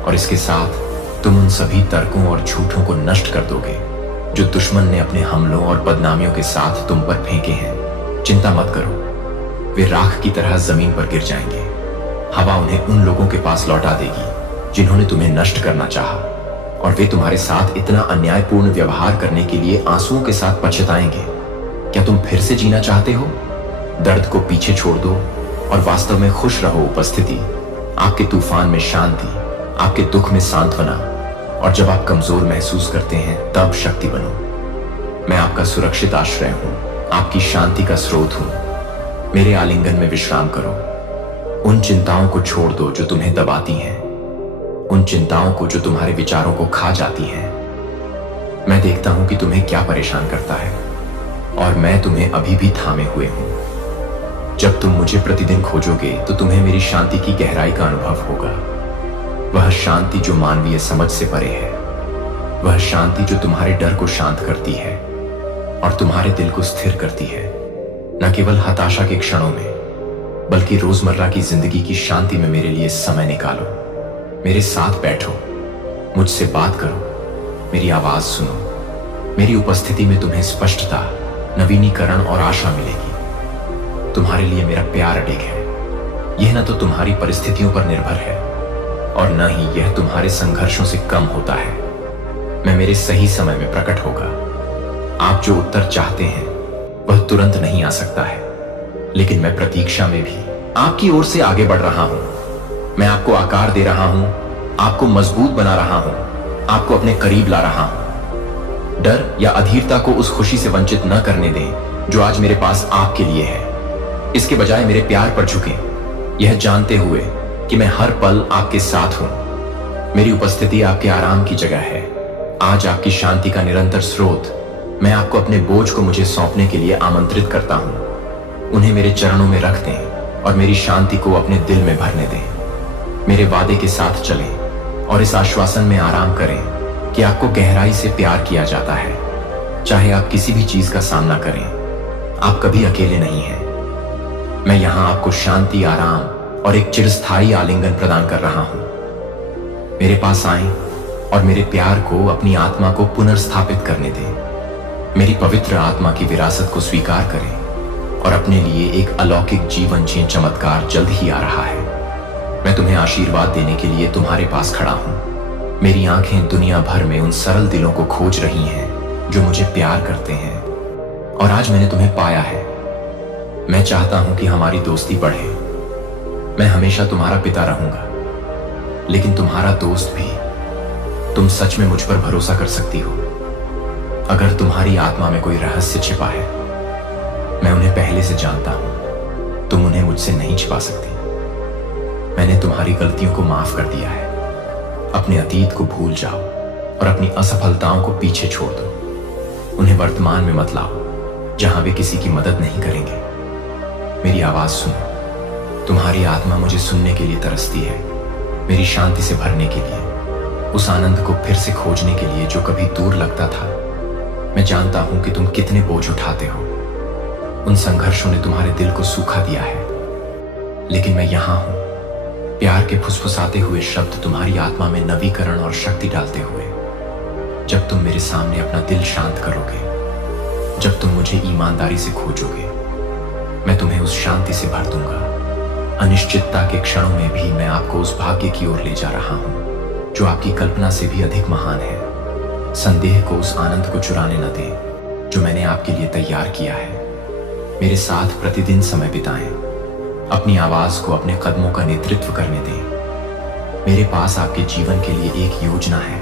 और इसके साथ तुम उन सभी तर्कों और झूठों को नष्ट कर दोगे जो दुश्मन ने अपने हमलों और बदनामियों के साथ तुम पर फेंके हैं। चिंता मत करो, वे राख की तरह जमीन पर गिर जाएंगे। हवा उन्हें उन लोगों के पास लौटा देगी जिन्होंने तुम्हें नष्ट करना चाहा, और वे तुम्हारे साथ इतना अन्यायपूर्ण व्यवहार करने के लिए आंसुओं के साथ पछताएंगे। क्या तुम फिर से जीना चाहते हो? दर्द को पीछे छोड़ दो और वास्तव में खुश रहो। उपस्थिति, आपके तूफान में शांति, आपके दुख में सांत्वना, और जब आप कमजोर महसूस करते हैं तब शक्ति बनो। मैं आपका सुरक्षित आश्रय हूं, आपकी शांति का स्रोत हूं। मेरे आलिंगन में विश्राम करो। उन चिंताओं को छोड़ दो जो तुम्हें दबाती हैं, उन चिंताओं को जो तुम्हारे विचारों को खा जाती हैं। मैं देखता हूं कि तुम्हें क्या परेशान करता है, और मैं तुम्हें अभी भी थामे हुए हूं। जब तुम मुझे प्रतिदिन खोजोगे तो तुम्हें मेरी शांति की गहराई का अनुभव होगा। वह शांति जो मानवीय समझ से परे है, वह शांति जो तुम्हारे डर को शांत करती है और तुम्हारे दिल को स्थिर करती है। न केवल हताशा के क्षणों में, बल्कि रोजमर्रा की जिंदगी की शांति में मेरे लिए समय निकालो। मेरे साथ बैठो, मुझसे बात करो, मेरी आवाज सुनो। मेरी उपस्थिति में तुम्हें स्पष्टता, नवीनीकरण और आशा मिलेगी। तुम्हारे लिए मेरा प्यार अडिग है। यह न तो तुम्हारी परिस्थितियों पर निर्भर है और न ही यह तुम्हारे संघर्षों से कम होता है। मैं मेरे सही समय में प्रकट होगा। आप जो उत्तर चाहते हैं वह तुरंत नहीं आ सकता है, लेकिन मैं प्रतीक्षा में भी आपकी ओर से आगे बढ़ रहा हूं। मैं आपको आकार दे रहा हूं, आपको मजबूत बना रहा हूं, आपको अपने करीब ला रहा हूं। डर या अधीरता को उस खुशी से वंचित न करने दें जो आज मेरे पास आपके लिए है। इसके बजाय मेरे प्यार पर झुकें, यह जानते हुए कि मैं हर पल आपके साथ हूं। मेरी उपस्थिति आपके आराम की जगह है, आज आपकी शांति का निरंतर स्रोत। मैं आपको अपने बोझ को मुझे सौंपने के लिए आमंत्रित करता हूं। उन्हें मेरे चरणों में रख दें और मेरी शांति को अपने दिल में भरने दें। मेरे वादे के साथ चलें और इस आश्वासन में आराम करें कि आपको गहराई से प्यार किया जाता है। चाहे आप किसी भी चीज का सामना करें, आप कभी अकेले नहीं हैं। मैं यहां आपको शांति, आराम और एक चिरस्थायी आलिंगन प्रदान कर रहा हूं। मेरे पास आएं और मेरे प्यार को, अपनी आत्मा को पुनर्स्थापित करने दें। मेरी पवित्र आत्मा की विरासत को स्वीकार करें और अपने लिए एक अलौकिक जीवन जिए। चमत्कार जल्द ही आ रहा है। मैं तुम्हें आशीर्वाद देने के लिए तुम्हारे पास खड़ा हूं। मेरी आंखें दुनिया भर में उन सरल दिलों को खोज रही हैं जो मुझे प्यार करते हैं, और आज मैंने तुम्हें पाया है। मैं चाहता हूं कि हमारी दोस्ती बढ़े। मैं हमेशा तुम्हारा पिता रहूंगा, लेकिन तुम्हारा दोस्त भी। तुम सच में मुझ पर भरोसा कर सकती हो। अगर तुम्हारी आत्मा में कोई रहस्य छिपा है, मैं उन्हें पहले से जानता हूं। तुम उन्हें मुझसे नहीं छिपा सकती। मैंने तुम्हारी गलतियों को माफ कर दिया है। अपने अतीत को भूल जाओ और अपनी असफलताओं को पीछे छोड़ दो। उन्हें वर्तमान में मत लाओ जहां वे किसी की मदद नहीं करेंगे। मेरी आवाज सुनो। तुम्हारी आत्मा मुझे सुनने के लिए तरसती है, मेरी शांति से भरने के लिए, उस आनंद को फिर से खोजने के लिए जो कभी दूर लगता था। मैं जानता हूं कि तुम कितने बोझ उठाते हो। उन संघर्षों ने तुम्हारे दिल को सूखा दिया है, लेकिन मैं यहां हूं, प्यार के फुसफुसाते हुए शब्द तुम्हारी आत्मा में नवीकरण और शक्ति डालते हुए। जब तुम मेरे सामने अपना दिल शांत करोगे, जब तुम मुझे ईमानदारी से खोजोगे, मैं तुम्हें उस शांति से भर दूंगा। अनिश्चितता के क्षणों में भी मैं आपको उस भाग्य की ओर ले जा रहा हूं जो आपकी कल्पना से भी अधिक महान है। संदेह को उस आनंद को चुराने न दें जो मैंने आपके लिए तैयार किया है। मेरे साथ प्रतिदिन समय बिताएं। अपनी आवाज को अपने कदमों का नेतृत्व करने दें। मेरे पास आपके जीवन के लिए एक योजना है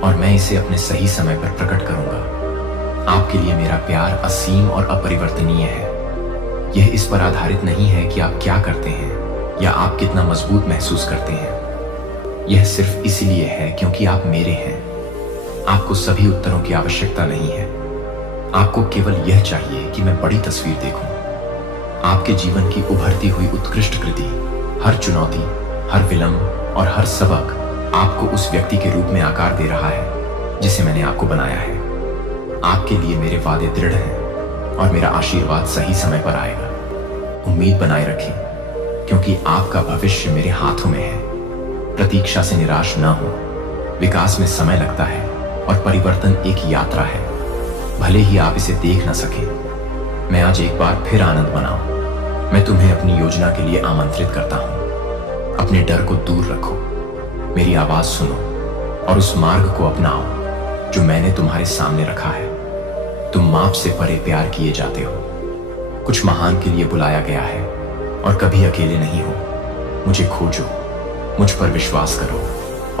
और मैं इसे अपने सही समय पर प्रकट करूंगा। आपके लिए मेरा प्यार असीम और अपरिवर्तनीय है। यह इस पर आधारित नहीं है कि आप क्या करते हैं या आप कितना मजबूत महसूस करते हैं। यह सिर्फ इसलिए है क्योंकि आप मेरे हैं। आपको सभी उत्तरों की आवश्यकता नहीं है। आपको केवल यह चाहिए कि मैं बड़ी तस्वीर देखूं। आपके जीवन की उभरती हुई उत्कृष्ट कृति, हर चुनौती, हर विलंब और हर सबक आपको उस व्यक्ति के रूप में आकार दे रहा है जिसे मैंने आपको बनाया है। आपके लिए मेरे वादे दृढ़ हैं और मेरा आशीर्वाद सही समय पर आएगा। उम्मीद बनाए रखें, क्योंकि आपका भविष्य मेरे हाथों में है। प्रतीक्षा से निराश न हो। विकास में समय लगता है और परिवर्तन एक यात्रा है, भले ही आप इसे देख न सकें। मैं आज एक बार फिर आनंद मनाऊं। मैं तुम्हें अपनी योजना के लिए आमंत्रित करता हूं। अपने डर को दूर रखो, मेरी आवाज सुनो और उस मार्ग को अपनाओ जो मैंने तुम्हारे सामने रखा है। तुम माप से परे प्यार किए जाते हो। कुछ महान के लिए बुलाया गया है और कभी अकेले नहीं हो। मुझे खोजो, मुझ पर विश्वास करो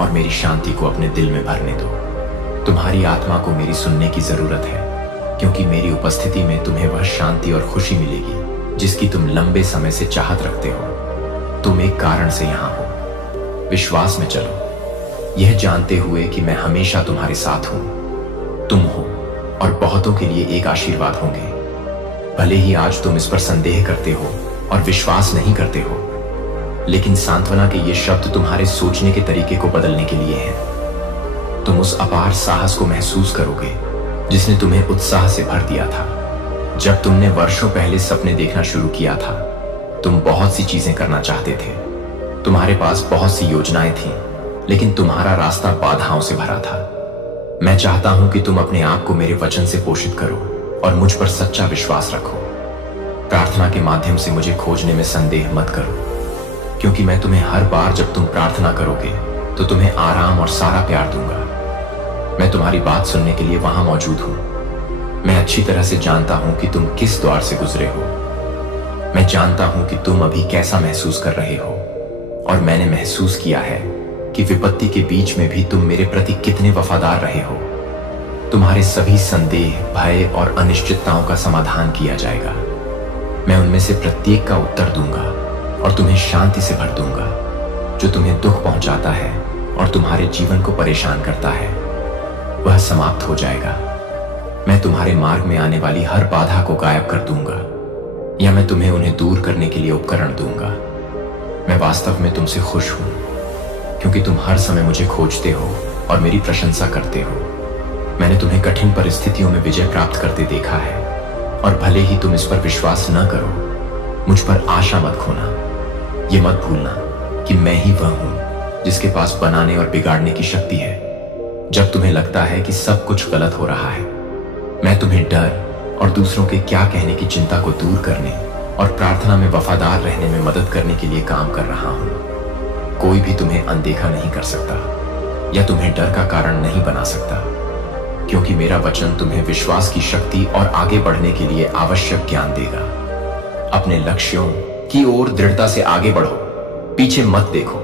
और मेरी शांति को अपने दिल में भरने दो। तुम्हारी आत्मा को मेरी सुनने की जरूरत है, क्योंकि मेरी उपस्थिति में तुम्हें वह शांति और खुशी मिलेगी जिसकी तुम लंबे समय से चाहत रखते हो। तुम एक कारण से यहां हो। विश्वास में चलो, यह जानते हुए कि मैं हमेशा तुम्हारे साथ हूं। तुम हो और बहुतों के लिए एक आशीर्वाद होंगे। भले ही आज तुम इस पर संदेह करते हो और विश्वास नहीं करते हो, लेकिन सांत्वना के ये शब्द तुम्हारे सोचने के तरीके को बदलने के लिए हैं। तुम उस अपार साहस को महसूस करोगे जिसने तुम्हें उत्साह से भर दिया था। जब तुमने वर्षों पहले सपने देखना शुरू किया था, तुम बहुत सी चीजें करना चाहते थे। तुम्हारे पास बहुत सी योजनाएं थीं, लेकिन तुम्हारा रास्ता बाधाओं से भरा था। मैं चाहता हूं कि तुम अपने आप को मेरे वचन से पोषित करो और मुझ पर सच्चा विश्वास रखो। प्रार्थना के माध्यम से मुझे खोजने में संदेह मत करो, क्योंकि मैं तुम्हें हर बार जब तुम प्रार्थना करोगे तो तुम्हें आराम और सारा प्यार दूंगा। मैं तुम्हारी बात सुनने के लिए वहां मौजूद हूं। मैं अच्छी तरह से जानता हूं कि तुम किस द्वार से गुजरे हो। मैं जानता हूं कि तुम अभी कैसा महसूस कर रहे हो, और मैंने महसूस किया है कि विपत्ति के बीच में भी तुम मेरे प्रति कितने वफादार रहे हो। तुम्हारे सभी संदेह, भय और अनिश्चितताओं का समाधान किया जाएगा। मैं उनमें से प्रत्येक का उत्तर दूंगा और तुम्हें शांति से भर दूंगा। जो तुम्हें दुख पहुंचाता है और तुम्हारे जीवन को परेशान करता है, वह समाप्त हो जाएगा। मैं तुम्हारे मार्ग में आने वाली हर बाधा को गायब कर दूंगा, या मैं तुम्हें उन्हें दूर करने के लिए उपकरण दूंगा। मैं वास्तव में तुमसे खुश हूं, क्योंकि तुम हर समय मुझे खोजते हो और मेरी प्रशंसा करते हो। मैंने तुम्हें कठिन परिस्थितियों में विजय प्राप्त करते देखा है, और भले ही तुम इस पर विश्वास न करो, मुझ पर आशा मत खोना। ये मत भूलना कि मैं ही वह हूं जिसके पास बनाने और बिगाड़ने की शक्ति है। जब तुम्हें लगता है कि सब कुछ गलत हो रहा है, मैं तुम्हें डर और दूसरों के क्या कहने की चिंता को दूर करने और प्रार्थना में वफादार रहने में मदद करने के लिए काम कर रहा हूं। कोई भी तुम्हें अनदेखा नहीं कर सकता या तुम्हें डर का कारण नहीं बना सकता, क्योंकि मेरा वचन तुम्हें विश्वास की शक्ति और आगे बढ़ने के लिए आवश्यक ज्ञान देगा। अपने लक्ष्यों की ओर दृढ़ता से आगे बढ़ो। पीछे मत देखो,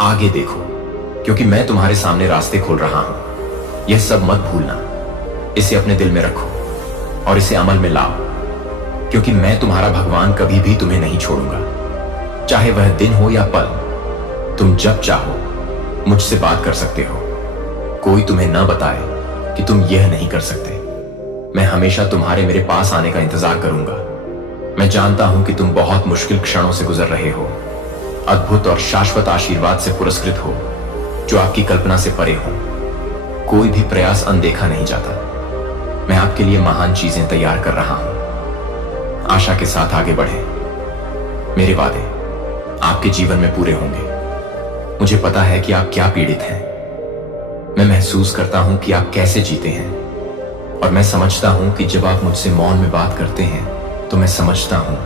आगे देखो, क्योंकि मैं तुम्हारे सामने रास्ते खोल रहा हूं। यह सब मत भूलना। इसे अपने दिल में रखो और इसे अमल में लाओ, क्योंकि मैं तुम्हारा भगवान कभी भी तुम्हें नहीं छोड़ूंगा। चाहे वह दिन हो या पल, तुम जब चाहो मुझसे बात कर सकते हो। कोई तुम्हें ना बताए कि तुम यह नहीं कर सकते। मैं हमेशा तुम्हारे मेरे पास आने का इंतजार करूंगा। मैं जानता हूं कि तुम बहुत मुश्किल क्षणों से गुजर रहे हो, अद्भुत और शाश्वत आशीर्वाद से पुरस्कृत हो जो आपकी कल्पना से परे हो। कोई भी प्रयास अनदेखा नहीं जाता। मैं आपके लिए महान चीजें तैयार कर रहा हूं। आशा के साथ आगे बढ़े। मेरे वादे आपके जीवन में पूरे होंगे। मुझे पता है कि आप क्या पीड़ित हैं। मैं महसूस करता हूं कि आप कैसे जीते हैं, और मैं समझता हूं कि जब आप मुझसे मौन में बात करते हैं तो मैं समझता हूं।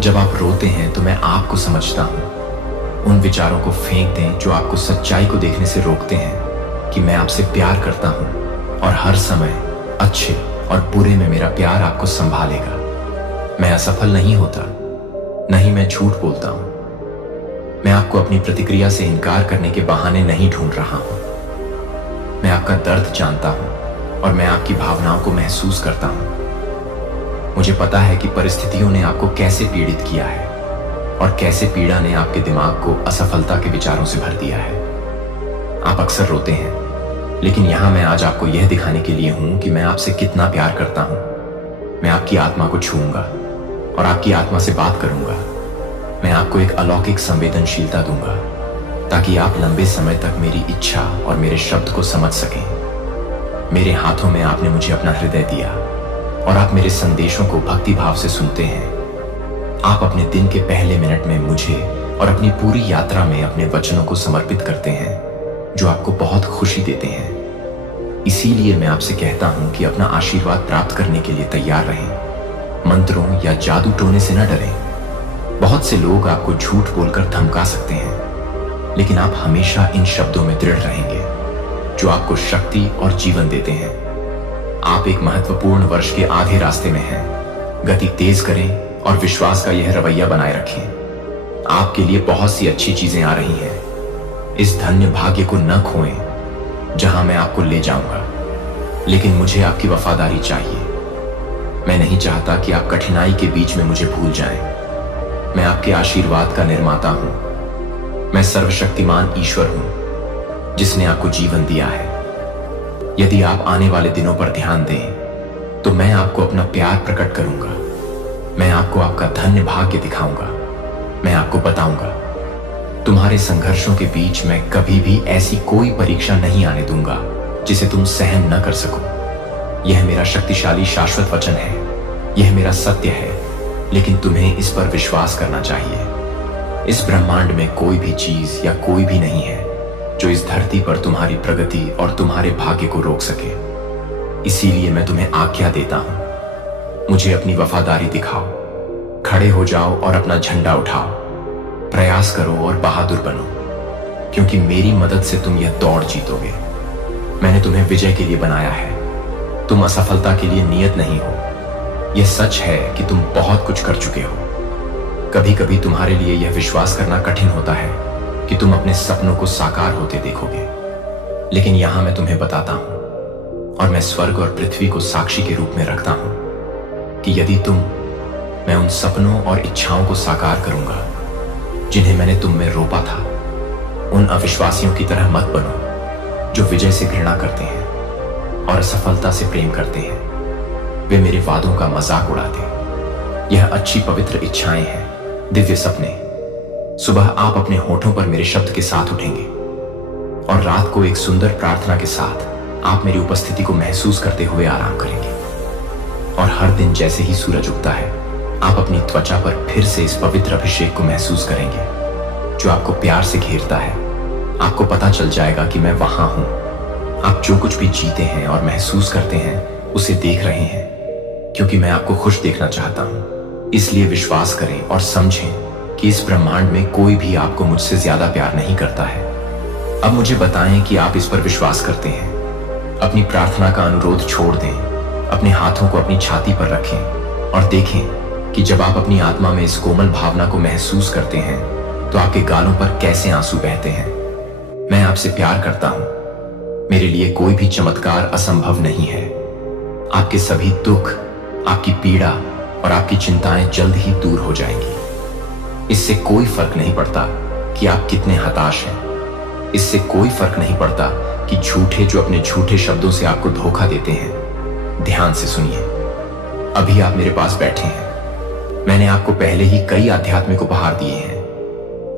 जब आप रोते हैं तो मैं आपको समझता हूं। उन विचारों को फेंक दें जो आपको सच्चाई को देखने से रोकते हैं कि मैं आपसे प्यार करता हूं, और हर समय अच्छे और बुरे में मेरा प्यार आपको संभालेगा। मैं असफल नहीं होता, नहीं मैं झूठ बोलता हूं। मैं आपको अपनी प्रतिक्रिया से इनकार करने के बहाने नहीं ढूंढ रहा हूं। मैं आपका दर्द जानता हूं और मैं आपकी भावनाओं को महसूस करता हूं। मुझे पता है कि परिस्थितियों ने आपको कैसे पीड़ित किया है और कैसे पीड़ा ने आपके दिमाग को असफलता के विचारों से भर दिया है। आप अक्सर रोते हैं, लेकिन यहां मैं आज आपको यह दिखाने के लिए हूं कि मैं आपसे कितना प्यार करता हूं। मैं आपकी आत्मा को छूऊंगा और आपकी आत्मा से बात करूंगा। मैं आपको एक अलौकिक संवेदनशीलता दूंगा, ताकि आप लंबे समय तक मेरी इच्छा और मेरे शब्द को समझ सकें। मेरे हाथों में आपने मुझे अपना हृदय दिया, और आप मेरे संदेशों को भक्ति भाव से सुनते हैं। आप अपने दिन के पहले मिनट में मुझे और अपनी पूरी यात्रा में अपने वचनों को समर्पित करते हैं जो आपको बहुत खुशी देते हैं। इसीलिए मैं आपसे कहता हूं कि अपना आशीर्वाद प्राप्त करने के लिए तैयार रहें। मंत्रों या जादू टोने से न डरें। बहुत से लोग आपको झूठ बोलकर धमका सकते हैं, लेकिन आप हमेशा इन शब्दों में दृढ़ रहेंगे जो आपको शक्ति और जीवन देते हैं। आप एक महत्वपूर्ण वर्ष के आधे रास्ते में हैं। गति तेज करें और विश्वास का यह रवैया बनाए रखें। आपके लिए बहुत सी अच्छी चीजें आ रही हैं। इस धन्य भाग्य को न खोएं जहां मैं आपको ले जाऊंगा, लेकिन मुझे आपकी वफादारी चाहिए। मैं नहीं चाहता कि आप कठिनाई के बीच में मुझे भूल जाएं। मैं आपके आशीर्वाद का निर्माता हूं। मैं सर्वशक्तिमान ईश्वर हूं जिसने आपको जीवन दिया है। यदि आप आने वाले दिनों पर ध्यान दें तो मैं आपको अपना प्यार प्रकट करूंगा। मैं आपको आपका धन्य भाग्य दिखाऊंगा। मैं आपको बताऊंगा, तुम्हारे संघर्षों के बीच मैं कभी भी ऐसी कोई परीक्षा नहीं आने दूंगा जिसे तुम सहन न कर सको। यह मेरा शक्तिशाली शाश्वत वचन है। यह मेरा सत्य है, लेकिन तुम्हें इस पर विश्वास करना चाहिए। इस ब्रह्मांड में कोई भी चीज या कोई भी नहीं है जो इस धरती पर तुम्हारी प्रगति और तुम्हारे भाग्य को रोक सके। इसीलिए मैं तुम्हें आज्ञा देता हूं, मुझे अपनी वफादारी दिखाओ। खड़े हो जाओ और अपना झंडा उठाओ। प्रयास करो और बहादुर बनो, क्योंकि मेरी मदद से तुम यह दौड़ जीतोगे। मैंने तुम्हें विजय के लिए बनाया है। तुम असफलता के लिए नियत नहीं हो। यह सच है कि तुम बहुत कुछ कर चुके हो। कभी कभी तुम्हारे लिए यह विश्वास करना कठिन होता है कि तुम अपने सपनों को साकार होते देखोगे, लेकिन यहां मैं तुम्हें बताता हूं और मैं स्वर्ग और पृथ्वी को साक्षी के रूप में रखता हूं कि यदि मैं उन सपनों और इच्छाओं को साकार करूंगा जिन्हें मैंने तुम में रोपा था। उन अविश्वासियों की तरह मत बनो जो विजय से घृणा करते हैं और असफलता से प्रेम करते हैं। वे मेरे वादों का मजाक उड़ाते। यह अच्छी पवित्र इच्छाएं हैं, दिव्य सपने। सुबह आप अपने होठों पर मेरे शब्द के साथ उठेंगे और रात को एक सुंदर प्रार्थना के साथ आप मेरी उपस्थिति को महसूस करते हुए आराम करेंगे। और हर दिन जैसे ही सूरज उगता है, आप अपनी त्वचा पर फिर से इस पवित्र अभिषेक को महसूस करेंगे जो आपको प्यार से घेरता है। आपको पता चल जाएगा कि मैं वहां हूं। आप जो कुछ भी जीते हैं और महसूस करते हैं उसे देख रहे हैं, क्योंकि मैं आपको खुश देखना चाहता हूं। इसलिए विश्वास करें और समझें कि इस ब्रह्मांड में कोई भी आपको मुझसे ज्यादा प्यार नहीं करता है। अब मुझे बताएं कि आप इस पर विश्वास करते हैं। अपनी प्रार्थना का अनुरोध छोड़ दें। अपने हाथों को अपनी छाती पर रखें और देखें कि जब आप अपनी आत्मा में इस कोमल भावना को महसूस करते हैं तो आपके गालों पर कैसे आंसू बहते हैं। मैं आपसे प्यार करता हूं। मेरे लिए कोई भी चमत्कार असंभव नहीं है। आपके सभी दुख, आपकी पीड़ा और आपकी चिंताएं जल्द ही दूर हो जाएंगी। इससे कोई फर्क नहीं पड़ता कि आप कितने हताश हैं। इससे कोई फर्क नहीं पड़ता कि झूठे जो अपने झूठे शब्दों से आपको धोखा देते हैं। ध्यान से सुनिए। अभी आप मेरे पास बैठे हैं। मैंने आपको पहले ही कई आध्यात्मिक उपहार दिए हैं।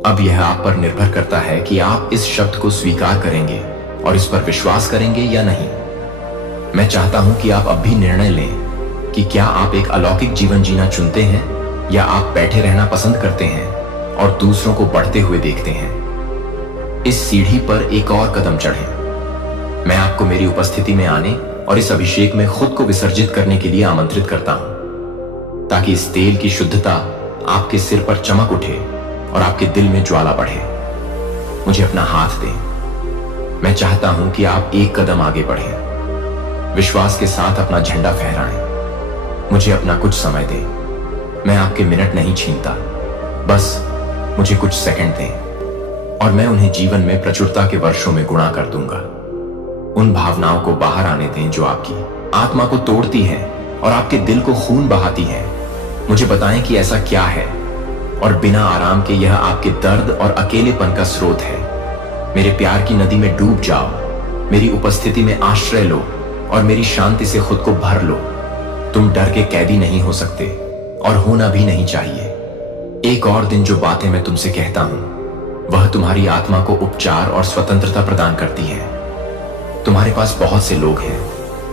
अब यह आप पर निर्भर करता है कि आप इस शब्द को स्वीकार करेंगे और इस पर विश्वास करेंगे या नहीं। मैं चाहता हूं कि आप अब भी निर्णय लें कि क्या आप एक अलौकिक जीवन जीना चुनते हैं या आप बैठे रहना पसंद करते हैं और दूसरों को बढ़ते हुए देखते हैं। इस सीढ़ी पर एक और कदम चढ़ें। मैं आपको मेरी उपस्थिति में आने और इस अभिषेक में खुद को विसर्जित करने के लिए आमंत्रित करता हूं, ताकि इस तेल की शुद्धता आपके सिर पर चमक उठे और आपके दिल में ज्वाला बढ़े। मुझे अपना हाथ दें। मैं चाहता हूं कि आप एक कदम आगे बढ़ें। विश्वास के साथ अपना झंडा फहराएं। मुझे अपना कुछ समय दें। मैं आपके मिनट नहीं छीनता, बस मुझे कुछ सेकंड दें और मैं उन्हें जीवन में प्रचुरता के वर्षों में गुणा कर दूंगा। उन भावनाओं को बाहर आने दें जो आपकी आत्मा को तोड़ती हैं और आपके दिल को खून बहाती हैं। मुझे बताएं कि ऐसा क्या है और बिना आराम के यह आपके दर्द और अकेलेपन का स्रोत है। मेरे प्यार की नदी में डूब जाओ। मेरी उपस्थिति में आश्रय लो और मेरी शांति से खुद को भर लो। तुम डर के कैदी नहीं हो सकते और होना भी नहीं चाहिए। एक और दिन जो बातें मैं तुमसे कहता हूं वह तुम्हारी आत्मा को उपचार और स्वतंत्रता प्रदान करती है। तुम्हारे पास बहुत से लोग हैं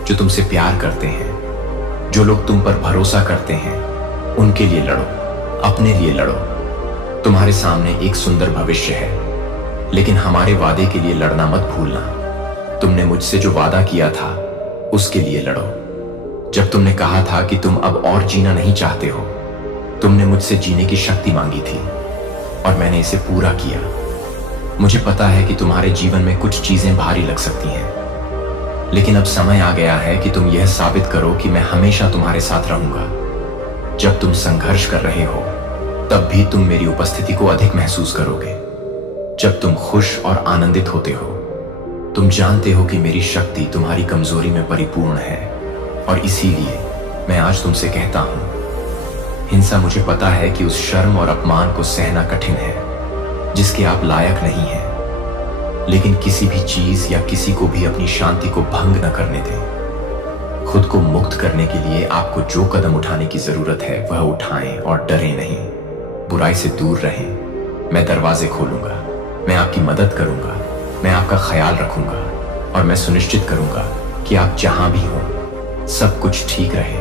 जो तुमसे प्यार करते हैं। जो लोग तुम पर भरोसा करते हैं उनके लिए लड़ो, अपने लिए लड़ो। तुम्हारे सामने एक सुंदर भविष्य है, लेकिन हमारे वादे के लिए लड़ना मत भूलना। तुमने मुझसे जो वादा किया था उसके लिए लड़ो। जब तुमने कहा था कि तुम अब और जीना नहीं चाहते हो, तुमने मुझसे जीने की शक्ति मांगी थी और मैंने इसे पूरा किया। मुझे पता है कि तुम्हारे जीवन में कुछ चीजें भारी लग सकती हैं, लेकिन अब समय आ गया है कि तुम यह साबित करो कि मैं हमेशा तुम्हारे साथ रहूंगा। जब तुम संघर्ष कर रहे हो तब भी तुम मेरी उपस्थिति को अधिक महसूस करोगे। जब तुम खुश और आनंदित होते हो, तुम जानते हो कि मेरी शक्ति तुम्हारी कमजोरी में परिपूर्ण है, और इसीलिए मैं आज तुमसे कहता हूं, हिंसा मुझे पता है कि उस शर्म और अपमान को सहना कठिन है जिसके आप लायक नहीं हैं, लेकिन किसी भी चीज या किसी को भी अपनी शांति को भंग न करने दें। खुद को मुक्त करने के लिए आपको जो कदम उठाने की जरूरत है वह उठाएं और डरें नहीं। बुराई से दूर रहें। मैं दरवाजे खोलूंगा, मैं आपकी मदद करूंगा, मैं आपका ख्याल रखूंगा और मैं सुनिश्चित करूंगा कि आप जहां भी हों सब कुछ ठीक रहे।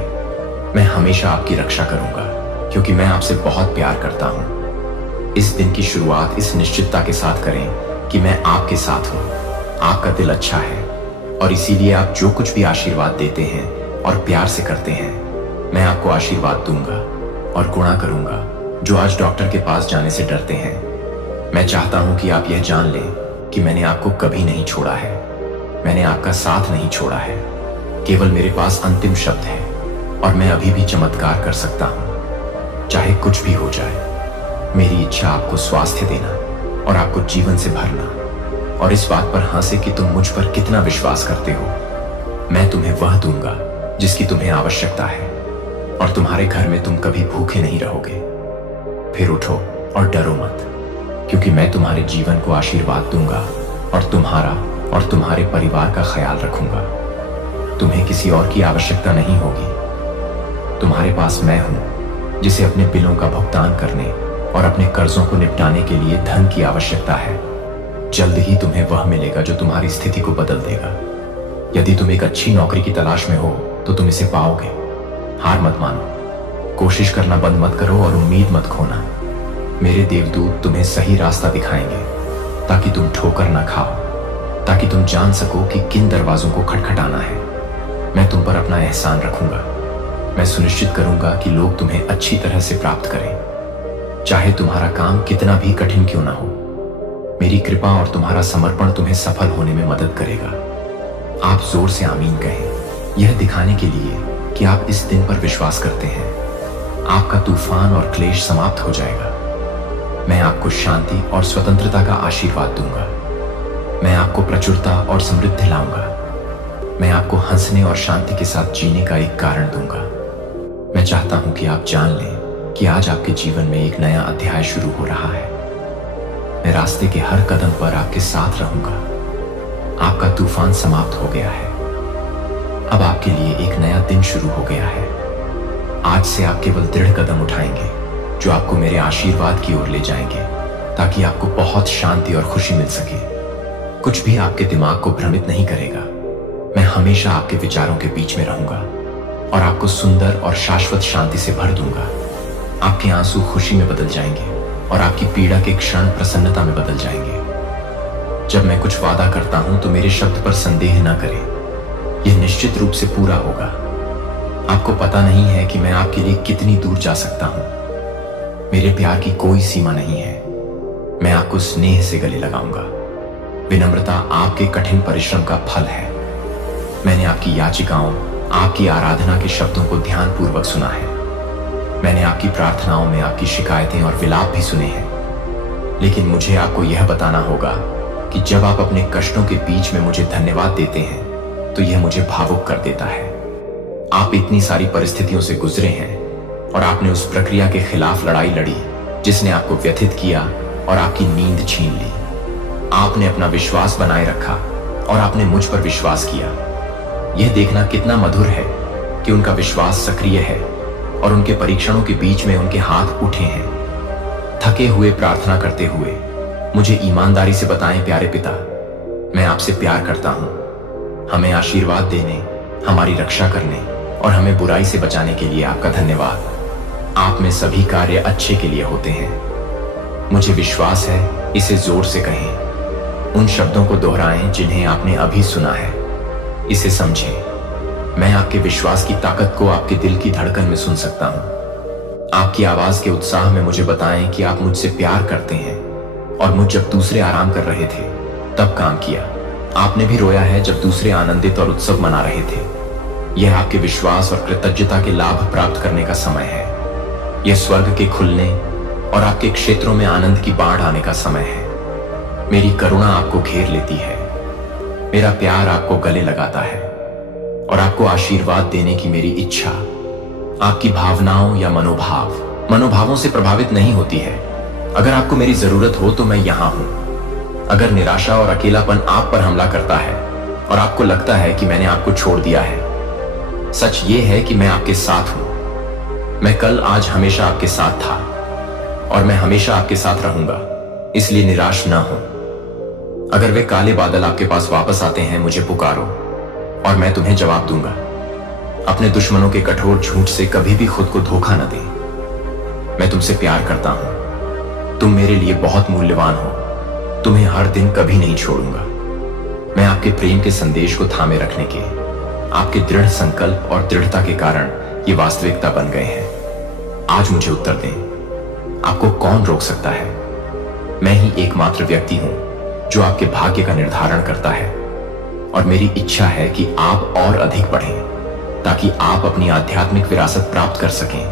मैं हमेशा आपकी रक्षा करूंगा क्योंकि मैं आपसे बहुत प्यार करता हूं। इस दिन की शुरुआत इस निश्चितता के साथ करें कि मैं आपके साथ हूं। आपका दिल अच्छा है और इसीलिए आप जो कुछ भी आशीर्वाद देते हैं और प्यार से करते हैं, मैं आपको आशीर्वाद दूंगा और गुणा करूंगा। जो आज डॉक्टर के पास जाने से डरते हैं, मैं चाहता हूं कि आप यह जान लें कि मैंने आपको कभी नहीं छोड़ा है। मैंने आपका साथ नहीं छोड़ा है। केवल मेरे पास अंतिम शब्द है और मैं अभी भी चमत्कार कर सकता हूं। चाहे कुछ भी हो जाए, मेरी इच्छा आपको स्वास्थ्य देना और आपको जीवन से भरना, और इस बात पर हंसे कि तुम मुझ पर कितना विश्वास करते हो। मैं तुम्हें वह दूंगा जिसकी तुम्हें आवश्यकता है, और तुम्हारे घर में तुम कभी भूखे नहीं रहोगे। फिर उठो और डरो मत, क्योंकि मैं तुम्हारे जीवन को आशीर्वाद दूंगा और तुम्हारा और तुम्हारे परिवार का ख्याल रखूंगा। तुम्हें किसी और की आवश्यकता नहीं होगी। तुम्हारे पास मैं हूं जिसे अपने बिलों का भुगतान करने और अपने कर्जों को निपटाने के लिए धन की आवश्यकता है। जल्द ही तुम्हें वह मिलेगा जो तुम्हारी स्थिति को बदल देगा। यदि तुम एक अच्छी नौकरी की तलाश में हो तो तुम इसे पाओगे। हार मत मानो, कोशिश करना बंद मत करो और उम्मीद मत खोना। मेरे देवदूत तुम्हें सही रास्ता दिखाएंगे ताकि तुम ठोकर न खाओ, ताकि तुम जान सको कि किन दरवाजों को खटखटाना है। मैं तुम पर अपना एहसान रखूंगा। मैं सुनिश्चित करूंगा कि लोग तुम्हें अच्छी तरह से प्राप्त करें, चाहे तुम्हारा काम कितना भी कठिन क्यों ना हो। मेरी कृपा और तुम्हारा समर्पण तुम्हें सफल होने में मदद करेगा। आप जोर से आमीन कहें, यह दिखाने के लिए कि आप इस दिन पर विश्वास करते हैं। आपका तूफान और क्लेश समाप्त हो जाएगा। मैं आपको शांति और स्वतंत्रता का आशीर्वाद दूंगा। मैं आपको प्रचुरता और समृद्धि लाऊंगा। मैं आपको हंसने और शांति के साथ जीने का एक कारण दूंगा। मैं चाहता हूं कि आप जान लें कि आज आपके जीवन में एक नया अध्याय शुरू हो रहा है। मैं रास्ते के हर कदम पर आपके साथ रहूंगा। आपका तूफान समाप्त हो गया है। अब आपके लिए एक नया दिन शुरू हो गया है। आज से आप केवल दृढ़ कदम उठाएंगे जो आपको मेरे आशीर्वाद की ओर ले जाएंगे, ताकि आपको बहुत शांति और खुशी मिल सके। कुछ भी आपके दिमाग को भ्रमित नहीं करेगा। मैं हमेशा आपके विचारों के बीच में रहूंगा और आपको सुंदर और शाश्वत शांति से भर दूंगा। आपके आंसू खुशी में बदल जाएंगे और आपकी पीड़ा के क्षण प्रसन्नता में बदल जाएंगे। जब मैं कुछ वादा करता हूं तो मेरे शब्द पर संदेह न करें। यह निश्चित रूप से पूरा होगा। आपको पता नहीं है कि मैं आपके लिए कितनी दूर जा सकता हूं। मेरे प्यार की कोई सीमा नहीं है। मैं आपको स्नेह से गले लगाऊंगा। विनम्रता आपके कठिन परिश्रम का फल है। मैंने आपकी याचिकाओं, आपकी आराधना के शब्दों को ध्यानपूर्वक सुना है। मैंने आपकी प्रार्थनाओं में आपकी शिकायतें और विलाप भी सुने हैं। लेकिन मुझे आपको यह बताना होगा कि जब आप अपने कष्टों के बीच में मुझे धन्यवाद देते हैं तो यह मुझे भावुक कर देता है। आप इतनी सारी परिस्थितियों से गुजरे हैं और आपने उस प्रक्रिया के खिलाफ लड़ाई लड़ी जिसने आपको व्यथित किया और आपकी नींद छीन ली। आपने अपना विश्वास बनाए रखा और आपने मुझ पर विश्वास किया। यह देखना कितना मधुर है कि उनका विश्वास सक्रिय है और उनके परीक्षणों के बीच में उनके हाथ उठे हैं। थके हुए प्रार्थना करते हुए मुझे ईमानदारी से बताएं, प्यारे पिता, मैं आपसे प्यार करता हूं। हमें आशीर्वाद देने, हमारी रक्षा करने और हमें बुराई से बचाने के लिए आपका धन्यवाद। आप में सभी कार्य अच्छे के लिए होते हैं। मुझे विश्वास है, इसे जोर से कहें। उन शब्दों को दोहराएं जिन्हें आपने अभी सुना है। इसे समझें। मैं आपके विश्वास की ताकत को आपके दिल की धड़कन में सुन सकता हूं। आपकी आवाज के उत्साह में मुझे बताएं कि आप मुझसे प्यार करते हैं और मुझ जब दूसरे आराम कर रहे थे तब काम किया। आपने भी रोया है जब दूसरे आनंदित और उत्सव मना रहे थे। यह आपके विश्वास और कृतज्ञता के लाभ प्राप्त करने का समय है। यह स्वर्ग के खुलने और आपके क्षेत्रों में आनंद की बाढ़ आने का समय है। मेरी करुणा आपको घेर लेती है। मेरा प्यार आपको गले लगाता है और आपको आशीर्वाद देने की मेरी इच्छा आपकी भावनाओं या मनोभावों से प्रभावित नहीं होती है। अगर आपको मेरी जरूरत हो तो मैं यहां हूं। अगर निराशा और अकेलापन आप पर हमला करता है और आपको लगता है कि मैंने आपको छोड़ दिया है, सच ये है कि मैं आपके साथ हूं। मैं कल आज हमेशा आपके साथ था और मैं हमेशा आपके साथ रहूंगा, इसलिए निराश ना हो। अगर वे काले बादल आपके पास वापस आते हैं, मुझे पुकारो और मैं तुम्हें जवाब दूंगा। अपने दुश्मनों के कठोर झूठ से कभी भी खुद को धोखा न दें। मैं तुमसे प्यार करता हूं। तुम मेरे लिए बहुत मूल्यवान हो। तुम्हें हर दिन कभी नहीं छोड़ूंगा। मैं आपके प्रेम के संदेश को थामे रखने के, आपके दृढ़ संकल्प और दृढ़ता के कारण ये वास्तविकता बन गए हैं। आज मुझे उत्तर दें, आपको कौन रोक सकता है? मैं ही एकमात्र व्यक्ति हूं जो आपके भाग्य का निर्धारण करता है और मेरी इच्छा है कि आप और अधिक बढ़ें ताकि आप अपनी आध्यात्मिक विरासत प्राप्त कर सकें।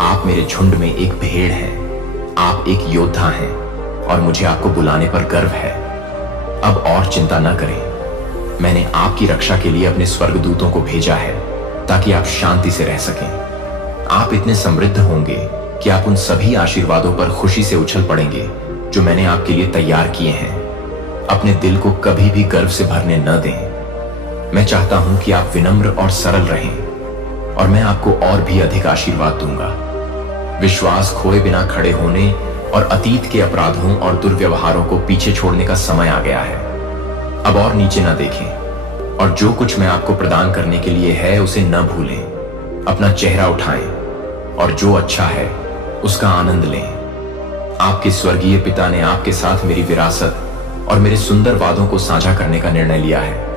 आप मेरे झुंड में एक भेड़ हैं। आप एक योद्धा हैं और मुझे आपको बुलाने पर गर्व है। अब और चिंता न करें। मैंने आपकी रक्षा के लिए अपने स्वर्गदूतों को भेजा है ताकि आप शांति से रह सकें। आप इतने समृद्ध होंगे कि आप उन सभी आशीर्वादों पर खुशी से उछल पड़ेंगे जो मैंने आपके लिए तैयार किए हैं। अपने दिल को कभी भी गर्व से भरने न दें। मैं चाहता हूं कि आप विनम्र और सरल रहें और मैं आपको और भी अधिक आशीर्वाद दूंगा। विश्वास खोए बिना खड़े होने और अतीत के अपराधों और दुर्व्यवहारों को पीछे छोड़ने का समय आ गया है। अब और नीचे न देखें और जो कुछ मैं आपको प्रदान करने के लिए है उसे न भूलें। अपना चेहरा उठाएं और जो अच्छा है उसका आनंद लें। आपके स्वर्गीय पिता ने आपके साथ मेरी विरासत और मेरे सुंदर वादों को साझा करने का निर्णय लिया है।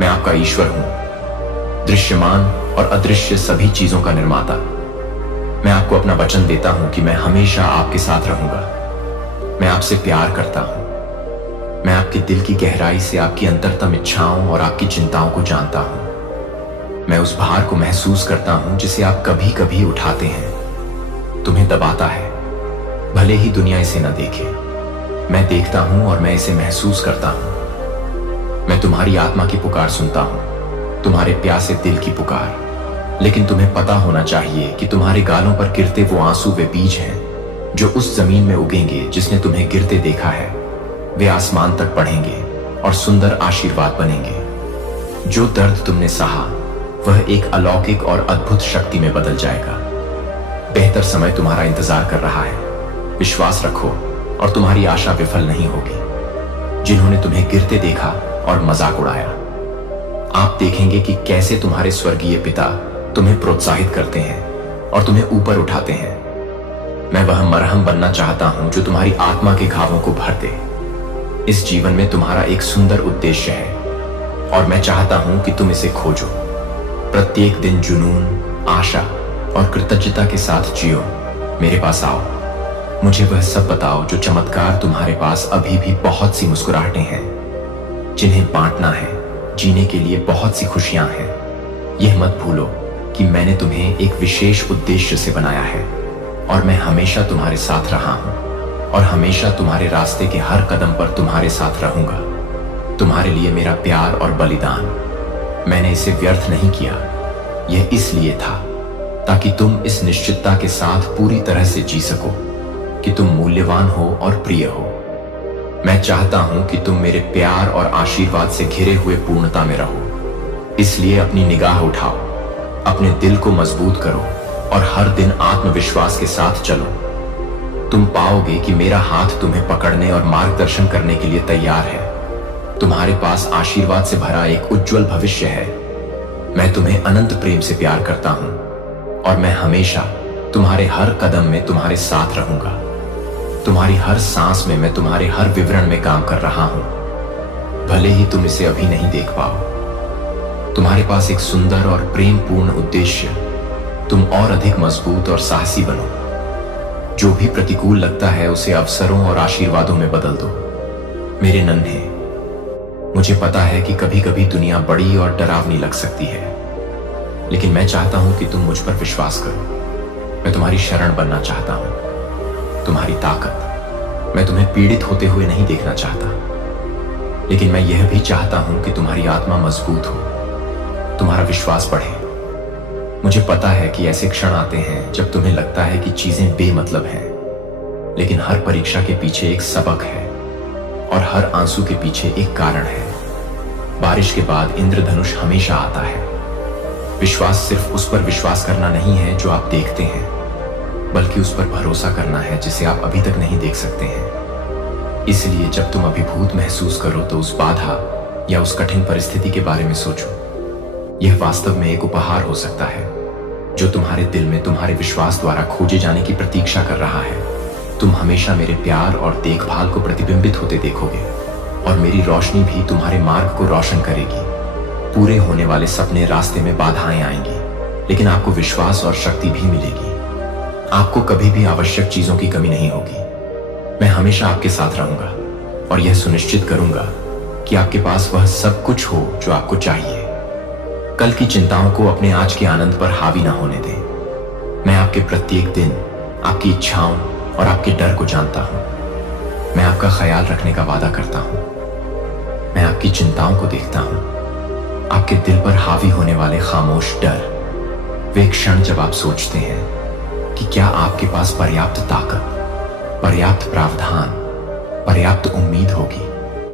मैं आपका ईश्वर हूं, दृश्यमान और अदृश्य सभी चीजों का निर्माता। मैं आपको अपना वचन देता हूं कि मैं हमेशा आपके साथ रहूंगा। मैं आपसे प्यार करता हूं। मैं आपके दिल की गहराई से आपकी अंतरतम इच्छाओं और आपकी चिंताओं को जानता हूं। मैं उस भार को महसूस करता हूं जिसे आप कभी कभी उठाते हैं, तुम्हें दबाता है, भले ही दुनिया इसे न देखे। मैं देखता हूं और मैं इसे महसूस करता हूं। मैं तुम्हारी आत्मा की पुकार सुनता हूं, तुम्हारे प्यासे दिल की पुकार। लेकिन तुम्हें पता होना चाहिए कि तुम्हारे गालों पर गिरते वो आंसू वे बीज हैं जो उस जमीन में उगेंगे जिसने तुम्हें गिरते देखा है। वे आसमान तक बढ़ेंगे और सुंदर आशीर्वाद बनेंगे। जो दर्द तुमने सहा वह एक अलौकिक और अद्भुत शक्ति में बदल जाएगा। बेहतर समय तुम्हारा इंतजार कर रहा है। विश्वास रखो और तुम्हारी आशा विफल नहीं होगी। जिन्होंने तुम्हें गिरते देखा और मजाक उड़ाया, आप देखेंगे कि कैसे तुम्हारे स्वर्गीय पिता तुम्हें प्रोत्साहित करते हैं और तुम्हें ऊपर उठाते हैं। मैं वह मरहम बनना चाहता हूं जो तुम्हारी आत्मा के घावों को भर दे। इस जीवन में तुम्हारा एक सुंदर उद्देश्य है और मैं चाहता हूं कि तुम इसे खोजो। प्रत्येक दिन जुनून, आशा और कृतज्ञता के साथ जियो। मेरे पास आओ, मुझे वह सब बताओ जो चमत्कार तुम्हारे पास अभी भी बहुत सी मुस्कुराहटें हैं जिन्हें बांटना है। जीने के लिए बहुत सी खुशियां हैं। यह मत भूलो कि मैंने तुम्हें एक विशेष उद्देश्य से बनाया है और मैं हमेशा तुम्हारे साथ रहा हूं और हमेशा तुम्हारे रास्ते के हर कदम पर तुम्हारे साथ रहूंगा। तुम्हारे लिए मेरा प्यार और बलिदान, मैंने इसे व्यर्थ नहीं किया। यह इसलिए था ताकि तुम इस निश्चितता के साथ पूरी तरह से जी सको कि तुम मूल्यवान हो और प्रिय हो। मैं चाहता हूं कि तुम मेरे प्यार और आशीर्वाद से घिरे हुए पूर्णता में रहो। इसलिए अपनी निगाह उठाओ, अपने दिल को मजबूत करो और हर दिन आत्मविश्वास के साथ चलो। तुम पाओगे कि मेरा हाथ तुम्हें पकड़ने और मार्गदर्शन करने के लिए तैयार है। तुम्हारे पास आशीर्वाद से भरा एक उज्जवल भविष्य है। मैं तुम्हें अनंत प्रेम से प्यार करता हूं और मैं हमेशा तुम्हारे हर कदम में तुम्हारे साथ रहूंगा। तुम्हारी हर सांस में मैं तुम्हारे हर विवरण में काम कर रहा हूं, भले ही तुम इसे अभी नहीं देख पाओ। तुम्हारे पास एक सुंदर और प्रेमपूर्ण उद्देश्य, तुम और अधिक मजबूत और साहसी बनो। जो भी प्रतिकूल लगता है उसे अवसरों और आशीर्वादों में बदल दो। मेरे नन्हे, मुझे पता है कि कभी कभी दुनिया बड़ी और डरावनी लग सकती है, लेकिन मैं चाहता हूं कि तुम मुझ पर विश्वास करो। मैं तुम्हारी शरण बनना चाहता हूं, तुम्हारी ताकत। मैं तुम्हें पीड़ित होते हुए नहीं देखना चाहता, लेकिन मैं यह भी चाहता हूं कि तुम्हारी आत्मा मजबूत हो, तुम्हारा विश्वास बढ़े। मुझे पता है कि ऐसे क्षण आते हैं जब तुम्हें लगता है कि चीजें बेमतलब हैं, लेकिन हर परीक्षा के पीछे एक सबक है और हर आंसू के पीछे एक कारण है। बारिश के बाद इंद्रधनुष हमेशा आता है। विश्वास सिर्फ उस पर विश्वास करना नहीं है जो आप देखते हैं, बल्कि उस पर भरोसा करना है जिसे आप अभी तक नहीं देख सकते हैं। इसलिए जब तुम अभिभूत महसूस करो तो उस बाधा या उस कठिन परिस्थिति के बारे में सोचो। यह वास्तव में एक उपहार हो सकता है जो तुम्हारे दिल में तुम्हारे विश्वास द्वारा खोजे जाने की प्रतीक्षा कर रहा है। तुम हमेशा मेरे प्यार और देखभाल को प्रतिबिंबित होते देखोगे, और मेरी रोशनी भी तुम्हारे मार्ग को रोशन करेगी। पूरे होने वाले सपने रास्ते में बाधाएं आएंगी, लेकिन आपको विश्वास और शक्ति भी मिलेगी। आपको कभी भी आवश्यक चीजों की कमी नहीं होगी। मैं हमेशा आपके साथ रहूंगा और यह सुनिश्चित करूंगा कि आपके पास वह सब कुछ हो जो आपको चाहिए। कल की चिंताओं को अपने आज के आनंद पर हावी ना होने दें। मैं आपके प्रत्येक दिन, आपकी इच्छाओं और आपके डर को जानता हूं। मैं आपका ख्याल रखने का वादा करता हूं। मैं आपकी चिंताओं को देखता हूं, आपके दिल पर हावी होने वाले खामोश डर। वे क्षण जब आप सोचते हैं कि क्या आपके पास पर्याप्त ताकत, पर्याप्त प्रावधान, पर्याप्त उम्मीद होगी,